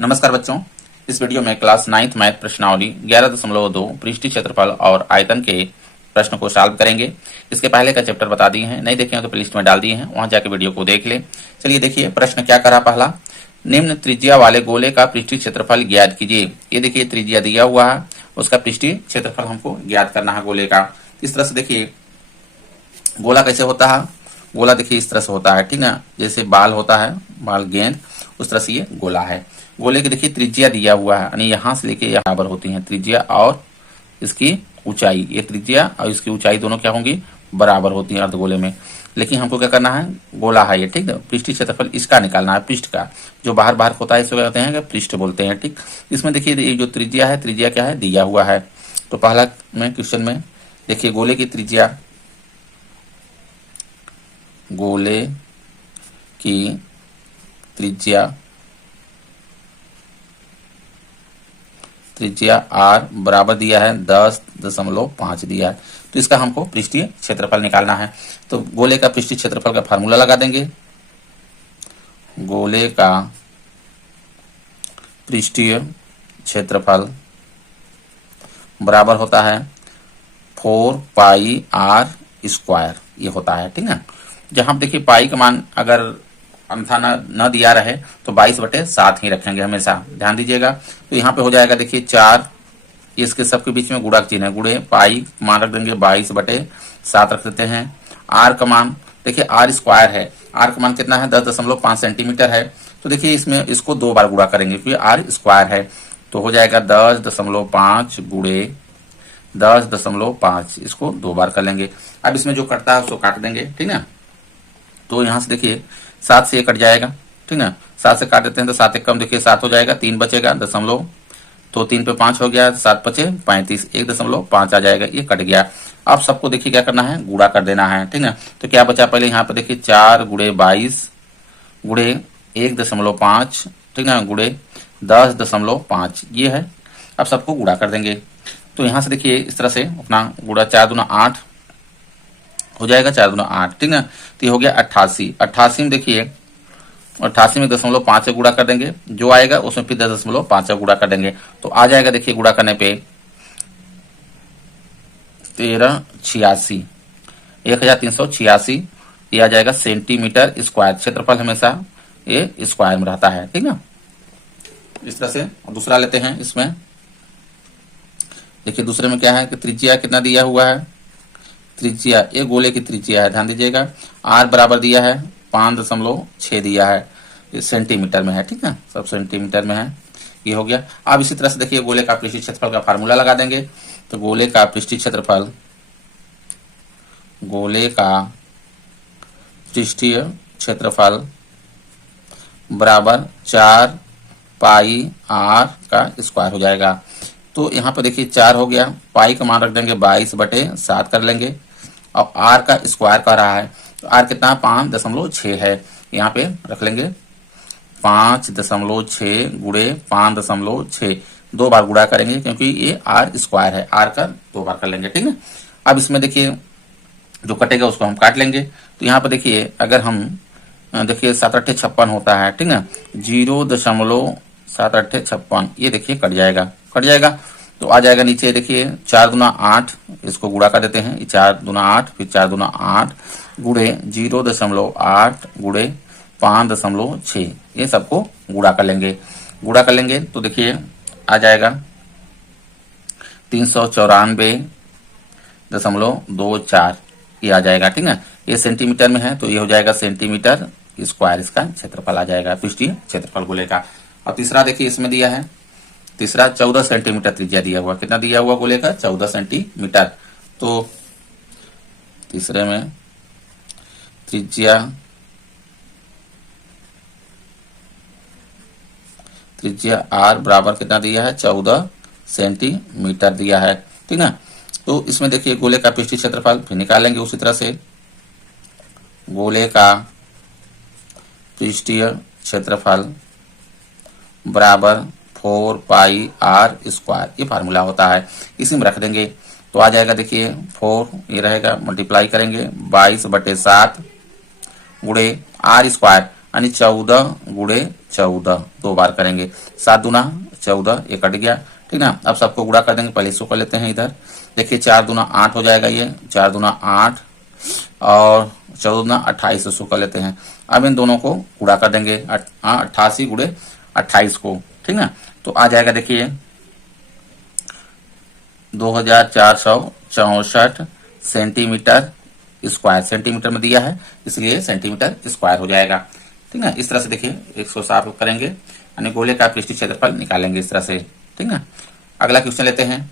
नमस्कार बच्चों, इस वीडियो में क्लास 9th मैथ प्रश्नावली 11.2 पृष्ठीय क्षेत्रफल और आयतन के प्रश्न को सॉल्व करेंगे। इसके पहले का चैप्टर बता दिए हैं, नहीं देखे हैं तो प्लेलिस्ट में डाल दिए हैं, वहां जाके वीडियो को देख ले। चलिए देखिए प्रश्न क्या करा। पहला, निम्न त्रिज्या वाले गोले का पृष्ठीय क्षेत्रफल ज्ञात कीजिए। ये देखिए त्रिज्या दिया हुआ है, उसका पृष्ठीय क्षेत्रफल हमको ज्ञात करना है गोले का। इस तरह से देखिए गोला कैसे होता है। गोला देखिए इस तरह से होता है, ठीक है, जैसे बाल होता है, बाल गेंद, उस तरह से ये गोला है। गोले की देखिए त्रिज्या दिया हुआ है, यानी यहां से लेके यहाँ बराबर होती है त्रिज्या और इसकी ऊंचाई। ये त्रिज्या और इसकी ऊंचाई दोनों क्या होंगी, बराबर होती है अर्धगोले में। लेकिन हमको क्या करना है, गोला है ये, ठीक है, पृष्ठीय क्षेत्रफल इसका निकालना है, पृष्ठ का। जो बाहर बाहर होता है इसको कहते हैं पृष्ठ बोलते हैं, ठीक। इसमें देखिए ये जो त्रिज्या है, त्रिज्या क्या है, दिया हुआ है। तो पहला में क्वेश्चन में देखिए गोले की त्रिज्या, गोले की त्रिज्या r बराबर दिया है 10.5 दिया है। तो इसका हमको पृष्ठीय क्षेत्रफल निकालना है। तो गोले का पृष्ठीय क्षेत्रफल का फार्मूला लगा देंगे। गोले का पृष्ठीय क्षेत्रफल बराबर होता है 4 पाई r स्क्वायर, ये होता है, ठीक है। जहां देखिए पाई का मान अगर अन्यथा न दिया रहे तो 22/7 ही रखेंगे हमेशा, ध्यान दीजिएगा। तो यहाँ पे हो जाएगा देखिए 4, इसके सबके बीच में गुणा का चिन्ह है, गुणे पाई मान रख देंगे 22/7 रख देते हैं। आर का मान देखिए आर स्क्वायर है, आर का मान कितना है 10.5 सेंटीमीटर है। तो देखिए इसमें इसको 2 बार गुणा करेंगे क्योंकि आर स्क्वायर है। तो हो जाएगा 10.5 गुणे 10.5, इसको 2 बार कर लेंगे। अब इसमें जो कटता है उसको काट देंगे, ठीक है। तो यहाँ से देखिए 7 से ये कट जाएगा, ठीक है, 7 से काट देते हैं तो 7 एक कम देखिए 7 हो जाएगा, 3 बचेगा दशमलव, तो 3 पे 5 हो गया, 7 बचे 35, 1.5 आ जाएगा, ये कट गया। अब सबको देखिए क्या करना है, गुणा कर देना है, ठीक है। तो क्या बचा पहले यहाँ पे देखिए 4 गुणे 22 गुणे 1.5, ठीक है, गुणे 10.5, ये है। अब सबको गुणा कर देंगे। तो यहाँ से देखिए इस तरह से अपना गुणा 4 दूना 8 हो जाएगा, 4 दूना 8, ठीक है। तो ये हो गया 88। 88 में देखिए 88 में 0.5 से गुणा कर देंगे, जो आएगा उसमें फिर 10.5 से गुणा कर देंगे। तो आ जाएगा देखिए गुणा करने पे 1386, 1386, ये आ जाएगा सेंटीमीटर स्क्वायर। क्षेत्रफल हमेशा ये स्क्वायर में रहता है, ठीक है। इस तरह से दूसरा लेते हैं। इसमें देखिए दूसरे में क्या है कि त्रिज्या कितना दिया हुआ है, त्रिज्या, ये गोले की त्रिज्या है, ध्यान दीजिएगा। आर बराबर दिया है 5.6 दिया है, ये सेंटीमीटर में है, ठीक है, सब सेंटीमीटर में है, ये हो गया। अब इसी तरह से देखिए गोले का पृष्ठीय क्षेत्रफल का फार्मूला लगा देंगे। तो गोले का पृष्ठीय क्षेत्रफल, गोले का पृष्ठीय क्षेत्रफल बराबर 4 पाई r का स्क्वायर हो जाएगा। तो यहाँ पर देखिए 4 हो गया, पाई का मान रख देंगे 22/7 कर लेंगे, और r का स्क्वायर कर रहा है। तो r कितना 5.6 है, यहाँ पे रख लेंगे 5.6 गुणे 5.6, 2 बार गुणा करेंगे क्योंकि ये r स्क्वायर है, r का 2 बार कर लेंगे, ठीक है। अब इसमें देखिए जो कटेगा उसको हम काट लेंगे। तो यहाँ पर देखिए अगर हम देखिए 7×8 = 56 होता है, ठीक है, 0.7×8 = 56, ये देखिए कट जाएगा। तो आ जाएगा नीचे देखिए 4 दूना 8, इसको गुणा कर देते हैं, 4 दूना 8 फिर 4 दूना 8 गुणे 0.8 गुणे 5.6, ये सबको गुणा कर लेंगे। तो देखिए आ जाएगा 394.24, ये आ जाएगा, ठीक है। ये सेंटीमीटर में है तो ये हो जाएगा सेंटीमीटर स्क्वायर, इसका क्षेत्रफल आ जाएगा, पृष्ठीय क्षेत्रफल गोले का। और तीसरा देखिए इसमें दिया है, तीसरा 14 सेंटीमीटर त्रिज्या दिया हुआ, कितना दिया हुआ गोले का 14 सेंटीमीटर। तो तीसरे में त्रिज्या r बराबर कितना दिया है 14 सेंटीमीटर दिया है, ठीक है। तो इसमें देखिए गोले का पृष्ठीय क्षेत्रफल फिर निकालेंगे उसी तरह से। गोले का पृष्ठीय क्षेत्रफल बराबर 4 पाई r स्क्वायर, ये फार्मूला होता है, इसी में रख देंगे। तो आ जाएगा देखिए 4, ये रहेगा, मल्टीप्लाई करेंगे 22/7 गुणे r स्क्वायर यानी 14 गुणे 14, 2 बार करेंगे। 7 दूना 14, ये कट गया, ठीक ना। अब सबको गुणा कर देंगे, पहले इसको कर लेते हैं इधर। देखिए 4 दूना 8 हो जाएगा, ये 4 दूना 8 और 14 दूना 28, इसको कर लेते हैं। अब इन दोनों को गुणा कर देंगे, 88 गुणे 28 को, ठीक ना। तो आ जाएगा देखिए 2464 सेंटीमीटर स्क्वायर, सेंटीमीटर में दिया है इसलिए सेंटीमीटर स्क्वायर हो जाएगा, ठीक ना। इस तरह से देखिए 160 करेंगे, यानी गोले का पृष्ठीय क्षेत्रफल निकालेंगे इस तरह से, ठीक ना। अगला क्वेश्चन लेते हैं।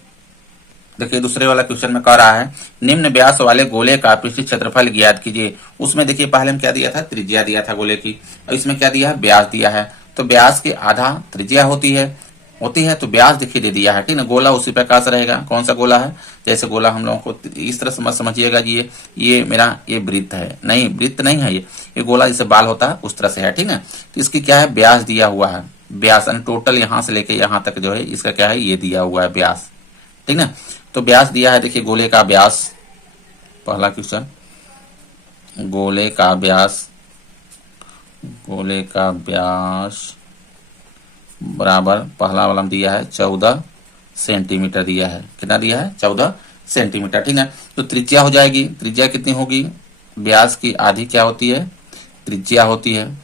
देखिए दूसरे वाला क्वेश्चन में कह रहा है निम्न व्यास वाले गोले का पृष्ठीय क्षेत्रफल ज्ञात कीजिए। उसमें देखिए पहले में क्या दिया था, त्रिज्या दिया था गोले की, और इसमें क्या दिया है, व्यास दिया है। तो व्यास के आधा त्रिज्या होती है तो व्यास देखिए दे दिया है, ठीक ना। गोला उसी प्रकार से रहेगा। कौन सा गोला है, जैसे गोला हम लोगों को इस तरह से समझिएगा जी, ये मेरा ये वृत्त है, नहीं वृत्त नहीं है, ये गोला जैसे बाल होता है उस तरह से है, ठीक है। तो इसकी क्या है, व्यास दिया हुआ है, व्यास टोटल यहां से लेके यहां तक जो है इसका क्या है, ये दिया हुआ है व्यास, ठीक ना। तो व्यास दिया है, देखिए गोले का व्यास, पहला क्वेश्चन, गोले का व्यास बराबर पहला वाला दिया है 14 सेंटीमीटर दिया है। कितना दिया है, 14 सेंटीमीटर, ठीक है। तो त्रिज्या हो जाएगी, त्रिज्या कितनी होगी, व्यास की आधी क्या होती है, त्रिज्या होती है।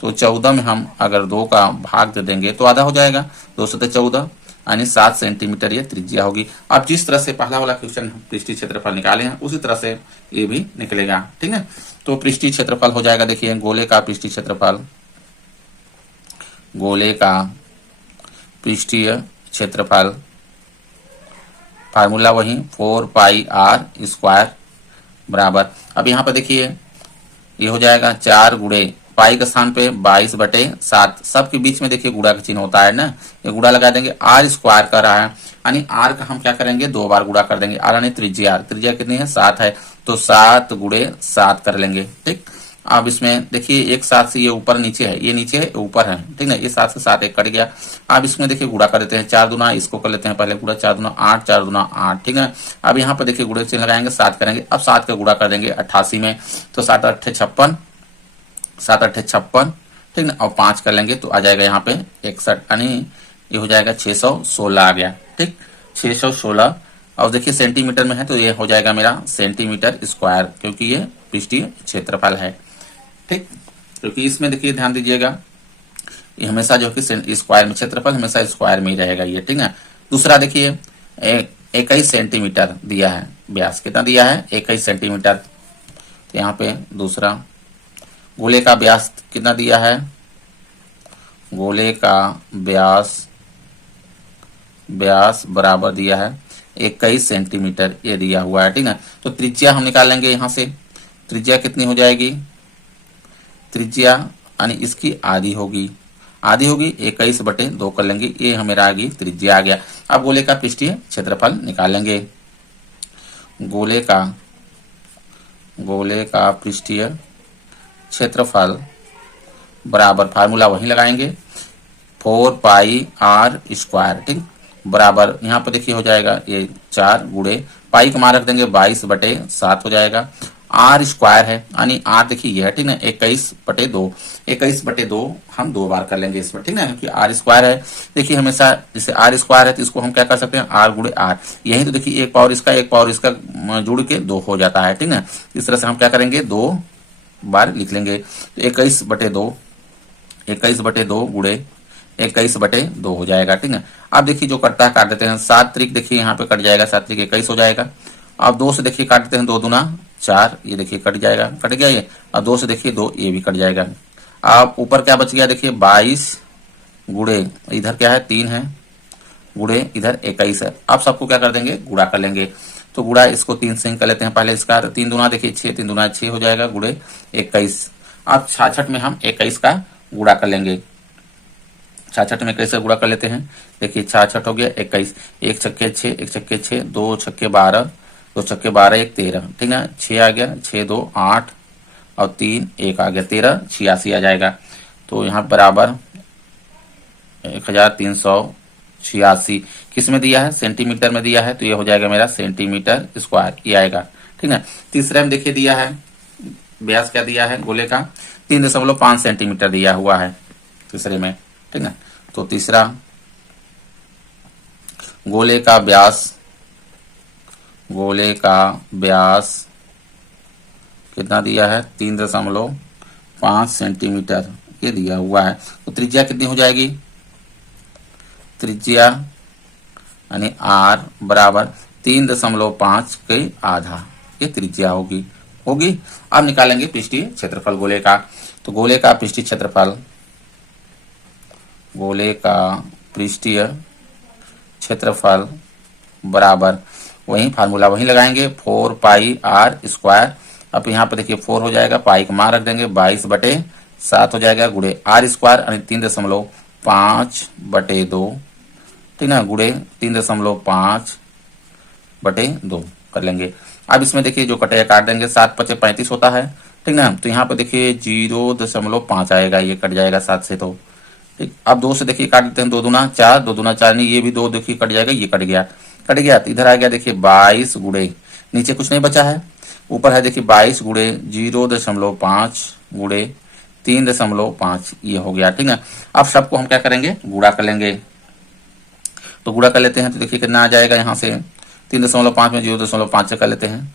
तो 14 में हम अगर 2 का भाग दे देंगे तो आधा हो जाएगा, 2 से 14 यानी 7 सेंटीमीटर ये त्रिज्या होगी। अब जिस तरह से पहला वाला क्वेश्चन पृष्ठीय क्षेत्रफल निकाले हैं उसी तरह से ये भी निकलेगा, ठीक है। तो पृष्ठीय क्षेत्रफल हो जाएगा, देखिए गोले का पृष्ठीय क्षेत्रफल, गोले का पृष्ठीय क्षेत्रफल फार्मूला वही 4πr² बराबर, अब यहाँ पर देखिए ये हो जाएगा 4 गुणे पाई के स्थान पे 22/7, सबके बीच में देखिए गुणा का चिन्ह होता है ना, ये गुणा लगा देंगे। r² कर रहा है यानी r का हम क्या करेंगे, 2 बार गुणा कर देंगे। r यानी त्रिज्या, त्रिज्या कितनी है, 7 है, तो 7 गुणे 7 कर लेंगे, ठीक। अब इसमें देखिए एक 7 से ये ऊपर नीचे है, ये नीचे है ऊपर है, ठीक ना। ये 7 से 7 एक कट गया। अब इसमें देखिए गुणा कर देते हैं, 4 दूना इसको कर लेते हैं पहले गुणा, 4 दूना 8, 4 दूना 8, ठीक है। अब यहाँ पर देखिए गुणे चिन्ह लगाएंगे, 7 करेंगे। अब 7 का गुणा कर देंगे 88 में, तो 7 8 56, 7 8 56, ठीक ना। और 5 कर लेंगे तो आ जाएगा यहाँ पे 61, यानी ये हो जाएगा 616 आ गया, ठीक, 616। और देखिए सेंटीमीटर में है तो ये हो जाएगा मेरा सेंटीमीटर स्क्वायर, क्योंकि ये पृष्ठीय क्षेत्रफल है, ठीक। क्योंकि इसमें देखिए ध्यान दीजिएगा ये हमेशा जो कि स्क्वायर में, क्षेत्रफल हमेशा स्क्वायर में ही रहेगा ये, ठीक है। दूसरा देखिए 21 सेंटीमीटर दिया है व्यास, कितना दिया है, 21 सेंटीमीटर। तो यहाँ पे दूसरा गोले का व्यास कितना दिया है, गोले का व्यास बराबर दिया है 21 सेंटीमीटर, ये दिया हुआ है, ठीक है। तो त्रिज्या हम निकाल लेंगे यहाँ से, त्रिज्या कितनी हो जाएगी, त्रिज्या यानी इसकी आधी होगी, 21/2 कर लेंगे, ये हमें आ गई त्रिज्या आ गया। अब गोले का पृष्ठीय क्षेत्रफल निकाल लेंगे, गोले का पृष्ठीय क्षेत्रफल बराबर फार्मूला वही लगाएंगे 4πr², ठीक, बराबर यहाँ पर देखिए हो जाएगा ये 4 गुणे पाई का मान रख देंगे 22/7 हो जाएगा। r² है यानी r देखिए ये है, ठीक ना, 21/2, 21/2 हम 2 बार कर लेंगे इसमें, ठीक ना, क्योंकि r² है। देखिए हमेशा जैसे r² है तो इसको हम क्या कर सकते हैं, r गुणे r, यही तो देखिए एक पावर इसका जुड़ के 2 हो जाता है, ठीक ना। इस तरह से हम क्या करेंगे, 2 बार लिख लेंगे। तो 21/2 गुणे 21/2 हो जाएगा, ठीक है। अब देखिए जो कटता है काट देते हैं, 7 त्रिक देखिए यहाँ पे कट जाएगा, 7 त्रिक 21 हो जाएगा। अब 2 से देखिए काट देते हैं, 2 दूना 4, ये देखिए कट जाएगा, कट गया ये। अब 2 से देखिए 2, ये भी कट जाएगा। अब ऊपर क्या बच गया, देखिए 22 गुणे इधर क्या है 3 है, गुणे इधर 21 है। अब सबको क्या कर देंगे, गुणा कर लेंगे। तो गुणा इसको 3 से कर लेते हैं पहले, इसका 3 दूना देखिए 6, 3 दूना 6 हो जाएगा, गुणे 21। अब 66 में हम 21 का गुणा कर लेंगे, 66 में कैसे गुणा कर लेते हैं, देखिए 66 हो गया 21, 1 छक्के 6, 1 छक्के 6, 2 छक्के 12, 2 छक्के 12, 1 13, ठीक है। 6 आ गया, 6 2 8 और 3 1 आ गया, 13 86 आ जाएगा। तो यहाँ बराबर 1386 किस में दिया है, सेंटीमीटर में दिया है, तो ये हो जाएगा मेरा सेंटीमीटर स्क्वायर, ये आएगा, ठीक है। तीसरे में देखिए दिया है व्यास क्या दिया है गोले का, 3.5 सेंटीमीटर दिया हुआ है, तीसरे में, ठीक ना। तो तीसरा, गोले का व्यास कितना दिया है, 3.5 सेंटीमीटर ये दिया हुआ है। तो त्रिज्या कितनी हो जाएगी, त्रिज्या यानी r बराबर 3.5 के आधा, ये त्रिज्या होगी। अब निकालेंगे पृष्ठीय क्षेत्रफल गोले का। तो गोले का पृष्ठीय क्षेत्रफल बराबर वही फार्मूला वही लगाएंगे, 4 पाई आर स्क्वायर। अब यहाँ पे देखिए 4 हो जाएगा, पाई का मान रख देंगे, 22/7 हो जाएगा, गुड़े आर स्क्वायर यानी 3.5/2, ठीक ना, गुड़े 3.5/2 कर लेंगे। अब इसमें देखिए जो कटेगा काट देंगे, 7×5 = 35 होता है, ठीक ना। तो यहाँ पे देखिए 0.5 आएगा, ये कट जाएगा 7 से, तो ठीक। अब 2 से देखिए काट देते हैं, 2 दूना 4, 2 दूना 4 नहीं, ये भी 2 देखिए कट जाएगा, ये कट गया। तो इधर आ गया देखिए 22 गुड़े, नीचे कुछ नहीं बचा है, ऊपर है देखिए 22 गुड़े 0.5 गुड़े 3.5, ये हो गया, ठीक ना। अब सबको हम क्या करेंगे, गुणा कर लेंगे। तो गुणा कर लेते हैं, तो देखिए कितना आ जाएगा, यहाँ से 3.5 में 0.5 से कर लेते हैं,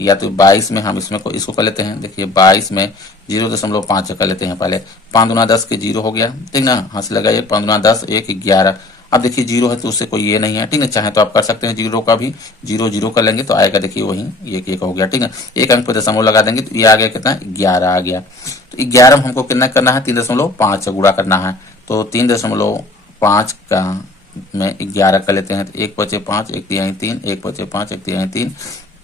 या तो 22 में हम इसको कर लेते हैं। देखिए 22 में 0.5 कर लेते हैं पहले, 5 दूना 10 के 0 हो गया, ठीक ना, हंस लगाइए, 5 दूना 10, 1 11। अब देखिए 0 है तो उससे कोई ये नहीं है, ठीक है, चाहे तो आप कर सकते हैं 0 का भी, 0 कर लेंगे तो आएगा देखिए वही 1 हो गया, ठीक है। एक अंक पे दशमलव लगा देंगे तो ये आ गया कितना, 11 आ गया। तो 11 में हमको कितना करना है, 3.5 से गुणा करना है। तो 3.5 का में 11 कर लेते हैं, तो 1 बचे 5, 1 तिहाई 3, 1 बचे 5, 1 तिहाई 3,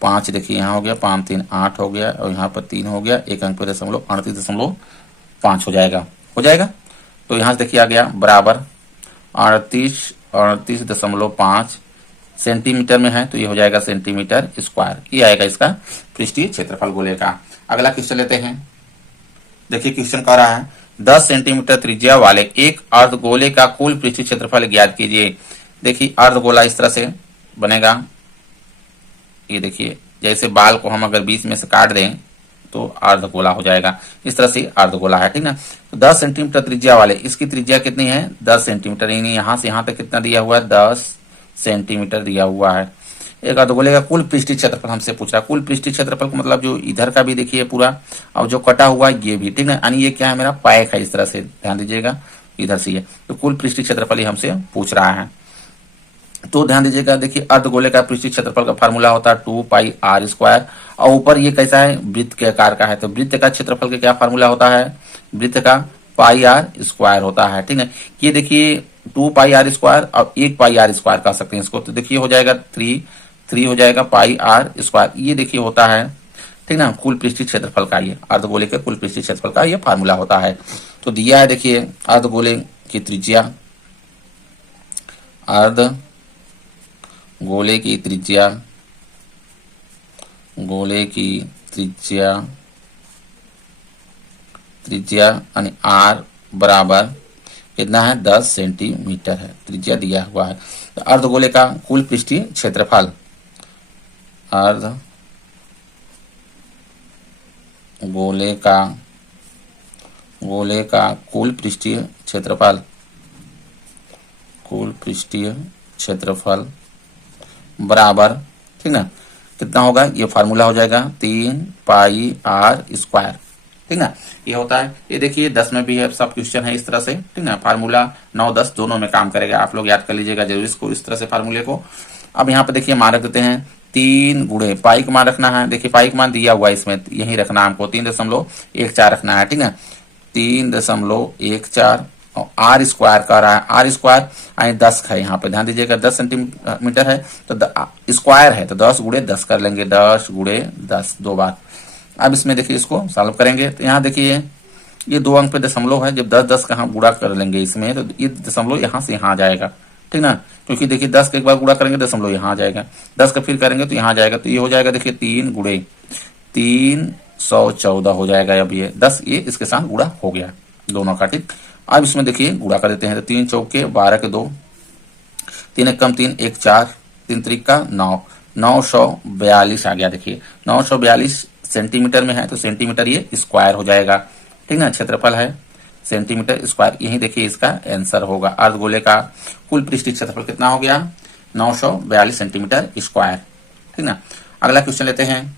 5 देखिए यहाँ हो गया, 5 3 8 हो गया, और यहाँ पर 3 हो गया, एक अंक पे दशमलव 38.5 हो जाएगा। तो यहाँ से देखिए आ गया बराबर 38.5 सेंटीमीटर में है, तो ये हो जाएगा सेंटीमीटर स्क्वायर, ये आएगा इसका पृष्ठीय क्षेत्रफल गोले का। अगला क्वेश्चन लेते हैं। देखिए क्वेश्चन कह रहा है 10 सेंटीमीटर त्रिज्या वाले एक अर्धगोले का कुल पृष्ठीय क्षेत्रफल ज्ञात कीजिए। देखिए अर्धगोला इस तरह से बनेगा, ये देखिए जैसे बाल को हम अगर बीच में से काट दें तो अर्धगोला हो जाएगा, इस तरह से अर्धगोला है, ठीक ना। तो 10 सेंटीमीटर त्रिज्या वाले, इसकी त्रिज्या कितनी है, 10 सेंटीमीटर, यानी यहाँ से यहाँ तक कितना दिया हुआ है, 10 सेंटीमीटर दिया हुआ है। एक अर्धगोले का कुल पृष्ठीय क्षेत्रफल हमसे पूछ रहा है। कुल पृष्ठीय क्षेत्रफल को मतलब जो इधर का भी देखिए पूरा, और जो कटा हुआ है ये भी, ठीक ना, यानी ये क्या है, मेरा पैक है, इस तरह से ध्यान दीजिएगा, इधर से ये, तो कुल पृष्ठीय क्षेत्रफल ही हमसे पूछ रहा है। तो ध्यान दीजिएगा, देखिए अर्धगोले का पृष्ठीय क्षेत्रफल का फार्मूला होता है 2 पाई आर स्क्वायर, और ऊपर ये कैसा है, वृत्त के आकार का है, तो वृत्त का क्षेत्रफल का क्या फार्मूला होता है, वृत्त का पाई आर स्क्वायर होता है, ठीक है। ये देखिए 2 पाई आर स्क्वायर और 1 पाई आर स्क्वायर कह सकते हैं इसको, तो देखिए हो जाएगा 3 हो जाएगा पाई आर स्क्वायर, ये देखिए होता है, ठीक ना, कुल पृष्ठीय क्षेत्रफल का, ये अर्धगोले के कुल पृष्ठीय क्षेत्रफल का ये फार्मूला होता है। तो दिया है देखिए अर्धगोले की त्रिज्या, गोले की त्रिज्या यानी आर बराबर कितना है, 10 सेंटीमीटर है, त्रिज्या दिया हुआ है। तो अर्धगोले का कुल पृष्ठीय क्षेत्रफल, गोले का कुल पृष्ठीय क्षेत्रफल बराबर, ठीक ना, कितना होगा, ये फार्मूला हो जाएगा 3 पाई आर स्क्वायर, ठीक ना, ये होता है। ये देखिए 10 में भी है, सब क्वेश्चन है इस तरह से, ठीक ना, फार्मूला 9 10 दोनों में काम करेगा, आप लोग याद कर लीजिएगा जरूर इसको, इस तरह से फार्मूले को। अब यहाँ पे देखिए मान रख देते हैं, 3 गुणे पाई का मान रखना है, देखिए पाई का मान दिया हुआ है इसमें, यही रखना है हमको, 3.14 रखना है, ठीक है, 3.14, और आर स्क्वायर कर रहा है, आर स्क्वायर यानी 10 है, यहाँ पे ध्यान दीजिएगा 10 सेंटीमीटर है, तो स्क्वायर है तो 10 गुणे 10 कर लेंगे, 10 गुणे 10 दो बार। अब इसमें देखिए इसको सॉल्व करेंगे, तो यहाँ देखिए ये 2 अंक पे दशमलव है, जब 10 10 का हम गुणा कर लेंगे इसमें, तो ये दशमलव यहाँ से यहाँ आ जाएगा, ठीक ना, क्योंकि देखिए 10 का एक बार गुणा करेंगे दशमलव यहाँ आ जाएगा, 10 का फिर करेंगे तो यहाँ आ जाएगा, तो ये हो जाएगा देखिए 3 गुणे 314 हो जाएगा। अब ये 10 ये इसके साथ गुणा हो गया दोनों का, ठीक। अब इसमें देखिए गुणा कर देते हैं, तो 3 चौके 12 के 2, 3 एक कम 3, 1 4, 3 त्रिक का 9, 942 आ गया। देखिए 942 सेंटीमीटर में है, तो सेंटीमीटर ये स्क्वायर हो जाएगा, ठीक ना, क्षेत्रफल है सेंटीमीटर स्क्वायर। यही देखिए इसका आंसर होगा। अर्धगोले का कुल पृष्ठीय क्षेत्रफल कितना हो गया? 942 सेंटीमीटर स्क्वायर। ठीक ना। अगला क्वेश्चन लेते हैं।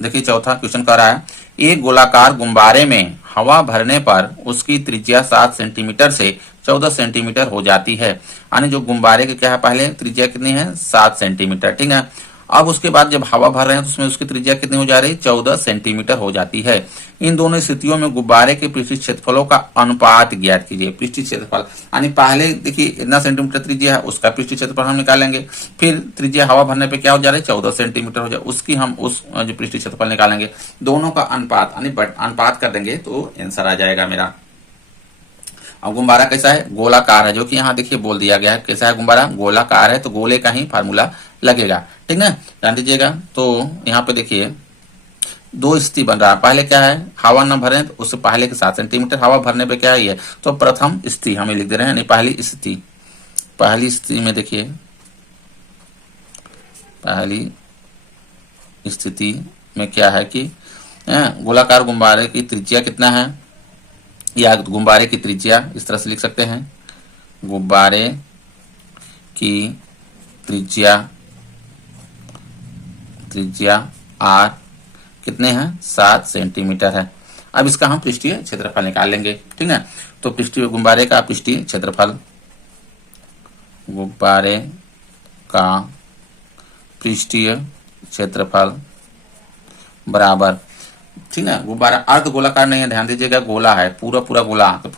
देखिए चौथा क्वेश्चन कह रहा है, एक गोलाकार गुब्बारे में हवा भरने पर उसकी त्रिज्या 7 सेंटीमीटर से 14 सेंटीमीटर हो जाती है। यानी जो गुब्बारे की क्या है, पहले त्रिज्या कितनी है? 7 सेंटीमीटर। ठीक है। अब उसके बाद जब हवा भर रहे हैं तो उसमें उसकी त्रिज्या कितनी हो जा रही है? 14 सेंटीमीटर हो जाती है। इन दोनों स्थितियों में गुब्बारे के पृष्ठीय क्षेत्रफलों का अनुपात ज्ञात कीजिए। पृष्ठीय क्षेत्रफल यानी पहले देखिए इतना सेंटीमीटर त्रिज्या है, उसका पृष्ठीय क्षेत्रफल हम निकालेंगे। फिर त्रिज्या हवा भरने पे क्या हो जा रहा है? 14 सेंटीमीटर हो जाए, उसकी हम उस जो पृष्ठीय क्षेत्रफल निकालेंगे। दोनों का अनुपात यानी अनुपात कर देंगे तो आंसर आ जाएगा मेरा। अब गुब्बारा कैसा है? गोलाकार है, जो कि यहाँ देखिए बोल दिया गया है। कैसा है गुब्बारा? गोलाकार है, तो गोले का ही फार्मूला लगेगा। ठीक ना, ध्यान दीजिएगा। तो यहाँ पे देखिए दो स्थिति बन रहा है। पहले क्या है? हवा न भरे तो उससे पहले के 7 सेंटीमीटर, हवा भरने पे क्या है? तो प्रथम स्थिति हमें लिख दे रहे हैं, नहीं पहली स्थिति। पहली स्थिति में देखिए, पहली स्थिति में क्या है कि गोलाकार गुब्बारे की त्रिज्या कितना है, या गुब्बारे की त्रिज्या इस तरह से लिख सकते हैं, गुब्बारे की त्रिज्या आर कितने हैं? 7 सेंटीमीटर है। अब इसका हम पृष्ठीय क्षेत्रफल निकाल लेंगे। ठीक है। तो पृष्ठीय गुब्बारे का पृष्ठीय क्षेत्रफल, गुब्बारे का पृष्ठीय क्षेत्रफल बराबर, ठीक है, गुब्बारा अर्ध गोलाकार नहीं है, ध्यान दीजिएगा, गोला है, पूरा पूरा गोला। तो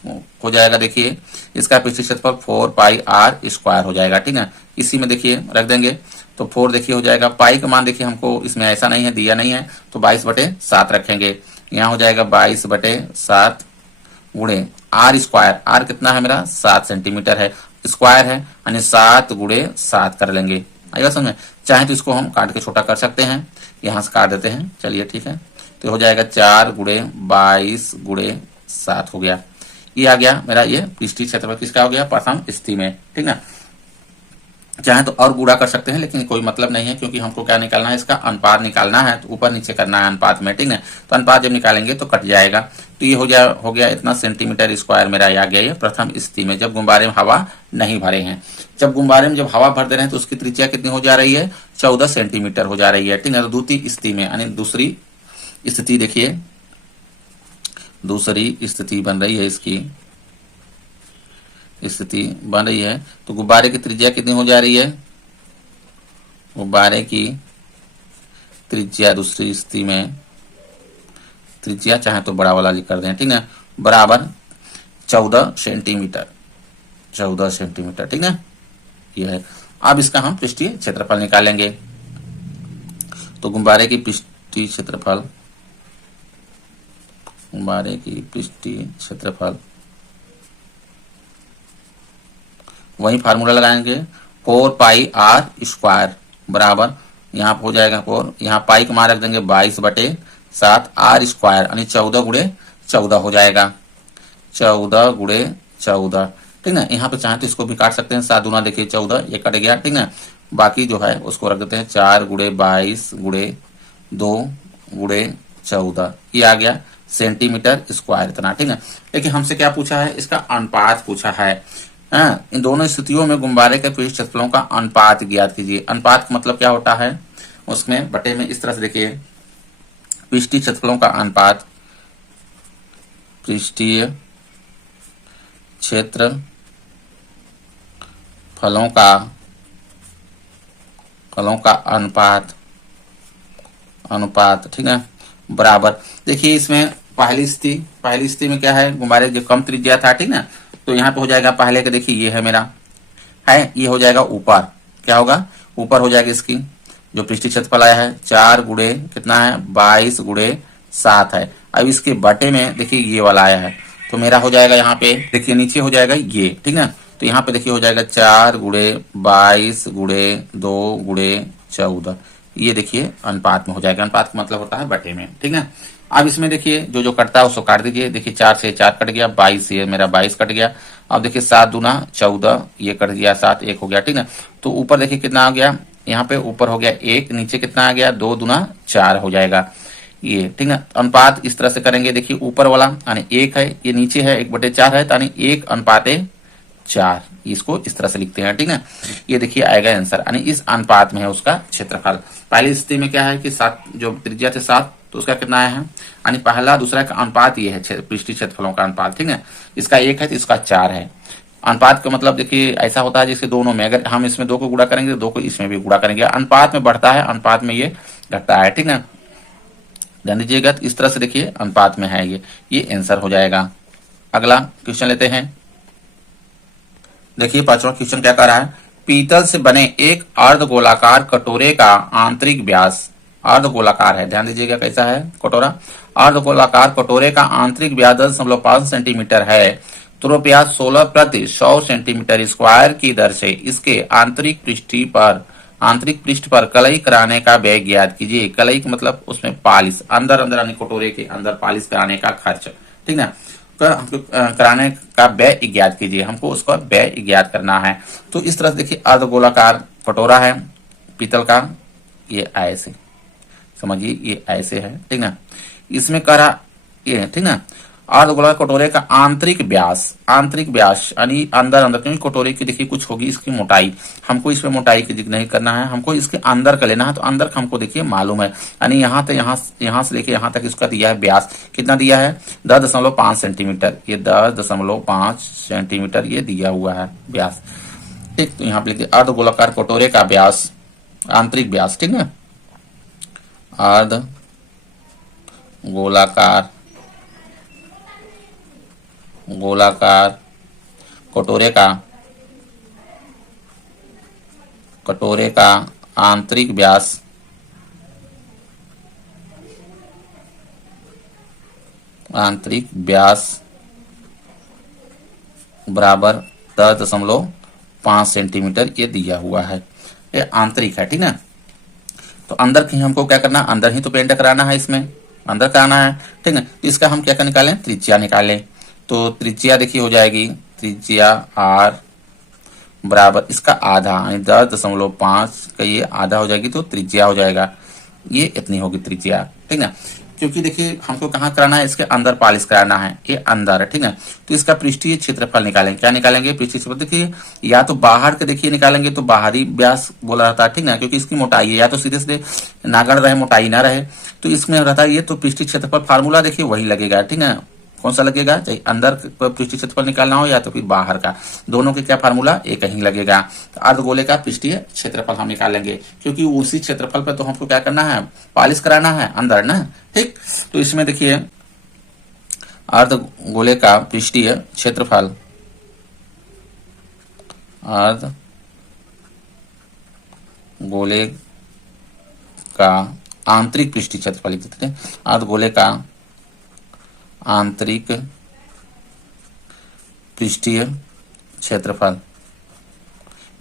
हो जाएगा देखिए इसका पृष्ठीय क्षेत्रफल 4 पाई आर स्क्वायर हो जाएगा। ठीक है। इसी में देखिए रख देंगे तो 4 देखिए हो जाएगा। पाई का मान देखिए हमको इसमें ऐसा नहीं है, दिया नहीं है, तो 22/7 रखेंगे। यहाँ हो जाएगा 22/7 गुणे आर स्क्वायर। आर कितना है मेरा? 7 सेंटीमीटर है, स्क्वायर है, यानी 7 गुणे 7 कर लेंगे। आएगा समझ में? चाहे तो इसको हम काट के छोटा कर सकते हैं, यहाँ से काट देते हैं। चलिए ठीक है। तो हो जाएगा 4 गुणे 22 गुणे 7 हो गया। ये आ गया मेरा, ये पृष्ठीय क्षेत्रफल किसका हो गया? प्रथम स्थिति में। ठीक है। चाहे तो और गुणा कर सकते हैं, लेकिन कोई मतलब नहीं है, क्योंकि हमको क्या निकालना है? इसका अनुपात निकालना है, तो ऊपर नीचे करना है अनुपात में। ठीक है। तो अनुपात जब निकालेंगे तो कट जाएगा। तो ये हो गया इतना सेंटीमीटर स्क्वायर मेरा आ गया, ये प्रथम स्थिति में, जब गुब्बारे में हवा नहीं भरे हैं। जब गुब्बारे में जब हवा भर दे रहे हैं तो उसकी त्रिज्या कितनी हो जा रही है? 14 सेंटीमीटर हो जा रही है। ठीक है। तो द्वितीय स्थिति में, यानी दूसरी स्थिति देखिए, दूसरी स्थिति बन रही है, इसकी स्थिति बन रही है। तो गुब्बारे की त्रिज्या कितनी हो जा रही है? गुब्बारे की त्रिज्या दूसरी स्थिति में, त्रिज्या चाहे तो बड़ा वाला लिख कर दें, ठीक है, बराबर 14 सेंटीमीटर। 14 सेंटीमीटर। ठीक है, ये है। अब इसका हम पृष्ठीय क्षेत्रफल निकालेंगे। तो गुब्बारे की पृष्ठीय क्षेत्रफल, गुब्बारे की पृष्ठीय क्षेत्रफल, वही फार्मूला लगाएंगे, 4 पाई आर स्क्वायर बराबर, यहाँ हो जाएगा 4, यहाँ पाई का मान रख देंगे 22/7 आर स्क्वायर, यानी 14 गुणे 14 हो जाएगा। 14 गुणे 14। ठीक है। यहाँ पे चाहे तो इसको भी काट सकते हैं, 7 दूना देखिए 14, ये कट गया। ठीक है। बाकी जो है उसको रख देते हैं 4 गुणे 22 गुणे 2 गुणे 14, ये आ गया सेंटीमीटर स्क्वायर इतना। ठीक है। लेकिन हमसे क्या पूछा है? इसका अनुपात पूछा है। इन दोनों स्थितियों में गुब्बारे के पृष्ठ क्षेत्रफलों का अनुपात ज्ञात कीजिए। अनुपात का मतलब क्या होता है? उसमें बटे में इस तरह से देखिए, पृष्ठीय क्षेत्रफलों का अनुपात, पृष्ठीय क्षेत्रफलों का अनुपात, ठीक है, बराबर। देखिए इसमें पहली स्थिति में क्या है? गुब्बारे जो कम त्रिज्या था, ठीक ना, तो यहाँ पे हो जाएगा पहले का, देखिए ये है मेरा, है, ये हो जाएगा ऊपर, क्या होगा? ऊपर हो जाएगा इसकी जो पृष्ठीय क्षेत्रफल आया है, 4 गुणे कितना है? 22 गुणे 7 है। अब इसके बटे में देखिए ये वाला आया है, तो मेरा हो जाएगा यहाँ पे देखिए नीचे हो जाएगा ये, ठीक है। तो यहाँ पे देखिए हो जाएगा 4 गुणे 22 गुणे 2 गुणे 14, ये देखिए अनुपात में हो जाएगा। अनुपात का मतलब होता है बटे में। ठीक है। अब इसमें देखिए जो कटता है उसको काट दीजिए। देखिए 4 से 4 कट गया, 22 से मेरा 22 कट गया। अब देखिए 7 दूना 14, ये कट गया, 7 1 हो गया। ठीक है। तो ऊपर देखिए कितना आ गया? यहाँ पे ऊपर हो गया 1, नीचे कितना आ गया? 2 दूना 4 हो जाएगा। ये, ठीक है। अनुपात इस तरह से करेंगे, देखिए ऊपर वाला यानी 1 है, ये नीचे है 1/4 है, यानी 1:4 इसको इस तरह से लिखते हैं, ठीक है। ये देखिए आएगा आंसर, यानी इस अनुपात में है उसका क्षेत्रफल। पहली स्थिति में क्या है कि 7 जो त्रिज्या थे 7, तो उसका कितना आया है, यानी पहला दूसरा का अनुपात ये है पृष्ठीय क्षेत्रफलों का अनुपात, ठीक है। इसका 1 है तो इसका 4 है। अनुपात का मतलब देखिए ऐसा होता है जैसे दोनों में, अगर हम इसमें 2 को गुणा करेंगे तो 2 को इसमें भी गुणा करेंगे, अनुपात में बढ़ता है, अनुपात में ये घटता है, ठीक है। ध्यान दीजिएगा, तो इस तरह से देखिए अनुपात में है ये आंसर हो जाएगा। अगला क्वेश्चन लेते हैं। देखिए 5वां क्वेश्चन क्या कर रहा है, पीतल से बने एक अर्धगोलाकार कटोरे का आंतरिक व्यास, अर्धगोलाकार है, ध्यान दीजिएगा कैसा है कटोरा, अर्धगोलाकार कटोरे का आंतरिक व्यास 10.5 सेंटीमीटर है, तो रुपया 16 प्रति 100 सेंटीमीटर स्क्वायर की दर से इसके आंतरिक पृष्ठ पर कलई कराने का व्यय ज्ञात कीजिए। कलई का मतलब उसमें पालिश, अंदर यानी कटोरे के अंदर पालिश कराने का खर्च, ठीक है, तो हमको कराने का व्यय ज्ञात कीजिए, हमको उसका व्यय ज्ञात करना है। तो इस तरह से देखिए अर्धगोलाकार कटोरा है पीतल का, ये ऐसे समझिए, ये ऐसे है, ठीक है। इसमें करा ये, ठीक है, अर्धगोलाकार कटोरे का आंतरिक व्यास यानी अंदर क्योंकि कटोरे की देखिए कुछ होगी इसकी मोटाई, हमको इसमें मोटाई की जिक्र नहीं करना है, हमको इसके अंदर का लेना है, तो अंदर का हमको देखिए मालूम है, यानी यहाँ तक यहाँ से लेके यहाँ तक इसका दिया है व्यास, कितना दिया है 10.5 सेंटीमीटर, ये 10.5 सेंटीमीटर ये दिया हुआ है व्यास, ठीक। तो यहाँ पे लिखिए अर्धगोलाकार कटोरे का व्यास, आंतरिक व्यास, ठीक है, गोलाकार कटोरे का आंतरिक व्यास बराबर 10.5 सेंटीमीटर ये दिया हुआ है, ये आंतरिक है, ठीक है। तो अंदर की हमको क्या करना, अंदर ही तो पेंट कराना है, इसमें अंदर कराना है, ठीक है। तो इसका हम क्या निकालें, त्रिज्या निकालें, तो त्रिज्या देखिए हो जाएगी, त्रिज्या r बराबर इसका आधा, 10.5 का ये आधा हो जाएगी, तो त्रिज्या हो जाएगा ये इतनी होगी त्रिज्या, ठीक है। क्योंकि देखिए हमको कहाँ कराना है, इसके अंदर पालिश कराना है, ये अंदर है, ठीक है। तो इसका पृष्ठीय क्षेत्रफल निकालेंगे, क्या निकालेंगे, पृष्ठीय क्षेत्रफल। देखिए या तो बाहर के देखिए निकालेंगे तो बाहरी व्यास बोला रहता है, ठीक है, क्योंकि इसकी मोटाई है, या तो सीधे सीधे नागण रहे मोटाई ना रहे, तो इसमें रहता है ये, तो पृष्ठीय क्षेत्रफल फार्मूला देखिए वही लगेगा, ठीक है। कौन सा लगेगा, चाहे अंदर पृष्ठीय क्षेत्रफल निकालना हो या तो फिर बाहर का, दोनों के क्या फार्मूला एक ही लगेगा। तो अर्धगोले का पृष्ठीय क्षेत्रफल हम निकालेंगे, क्योंकि उसी क्षेत्रफल पर तो हमको क्या करना है, पालिश कराना है अंदर ना, ठीक। तो इसमें देखिए अर्धगोले का पृष्ठीय क्षेत्रफल, अर्धगोले का आंतरिक पृष्ठीय क्षेत्रफल लिख देते हैं, अर्धगोले का आंतरिक पृष्ठीय क्षेत्रफल,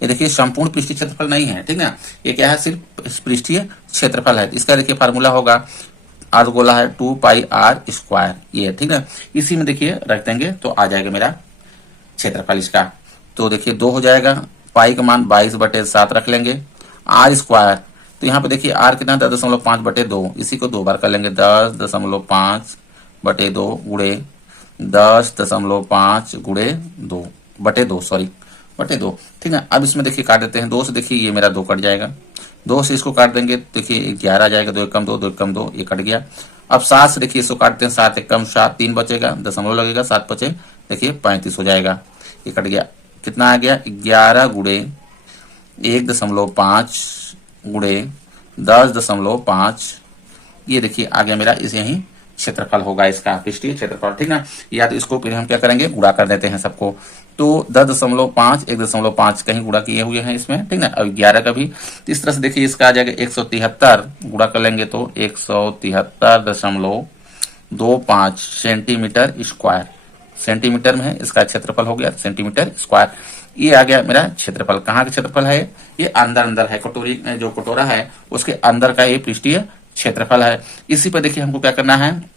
ये देखिए संपूर्ण पृष्ठीय क्षेत्रफल नहीं है, ठीक है, ये क्या है, सिर्फ पृष्ठीय क्षेत्रफल है। इसका देखिए फार्मूला होगा, अर्धगोला है 2πr², ये, ठीक है। इसी में देखिए रख देंगे तो आ जाएगा मेरा क्षेत्रफल इसका। तो देखिए 2 हो जाएगा, पाई का मान 22/7 रख लेंगे, r², तो यहाँ पे देखिए r कितना 10.5/2, इसी को 2 बार कर लेंगे, 10.5/2 गुणे 10.5 गुणे 2/2, सॉरी बटे 2, ठीक है। अब इसमें देखिए काट देते हैं, 2 से देखिए ये मेरा 2 कट जाएगा, 2 से इसको काट देंगे देखिए 11 जाएगा, 2 एकम 2, 2 एकम 2, ये कट गया। अब 7 से देखिए इसको काटते हैं, 7 एकम 7, 3 बचेगा, दशमलव लगेगा, 7 बचे देखिए 35 हो जाएगा, ये कट गया, कितना आ गया 11 गुणे 1.5 गुणे 10.5, ये देखिए आ गया मेरा, इसे ही क्षेत्रफल होगा इसका पृष्ठीय क्षेत्रफल, ठीक ना। या तो इसको फिर हम क्या करेंगे, गुणा कर देते हैं सबको, तो 10.5 1.5 कहीं गुणा किए हुए हैं इसमें, ठीक ना। अब 11 का भी, तो इस तरह से देखिए इसका आ जाएगा 173, गुणा कर लेंगे तो 173.25 सेंटीमीटर स्क्वायर, सेंटीमीटर में है, इसका क्षेत्रफल हो गया सेंटीमीटर स्क्वायर। ये आ गया मेरा क्षेत्रफल। कहाँ का क्षेत्रफल है, ये अंदर है, कटोरी जो कटोरा है उसके अंदर का ये पृष्ठीय क्षेत्रफल है। इसी पर देखिए हमको क्या करना है,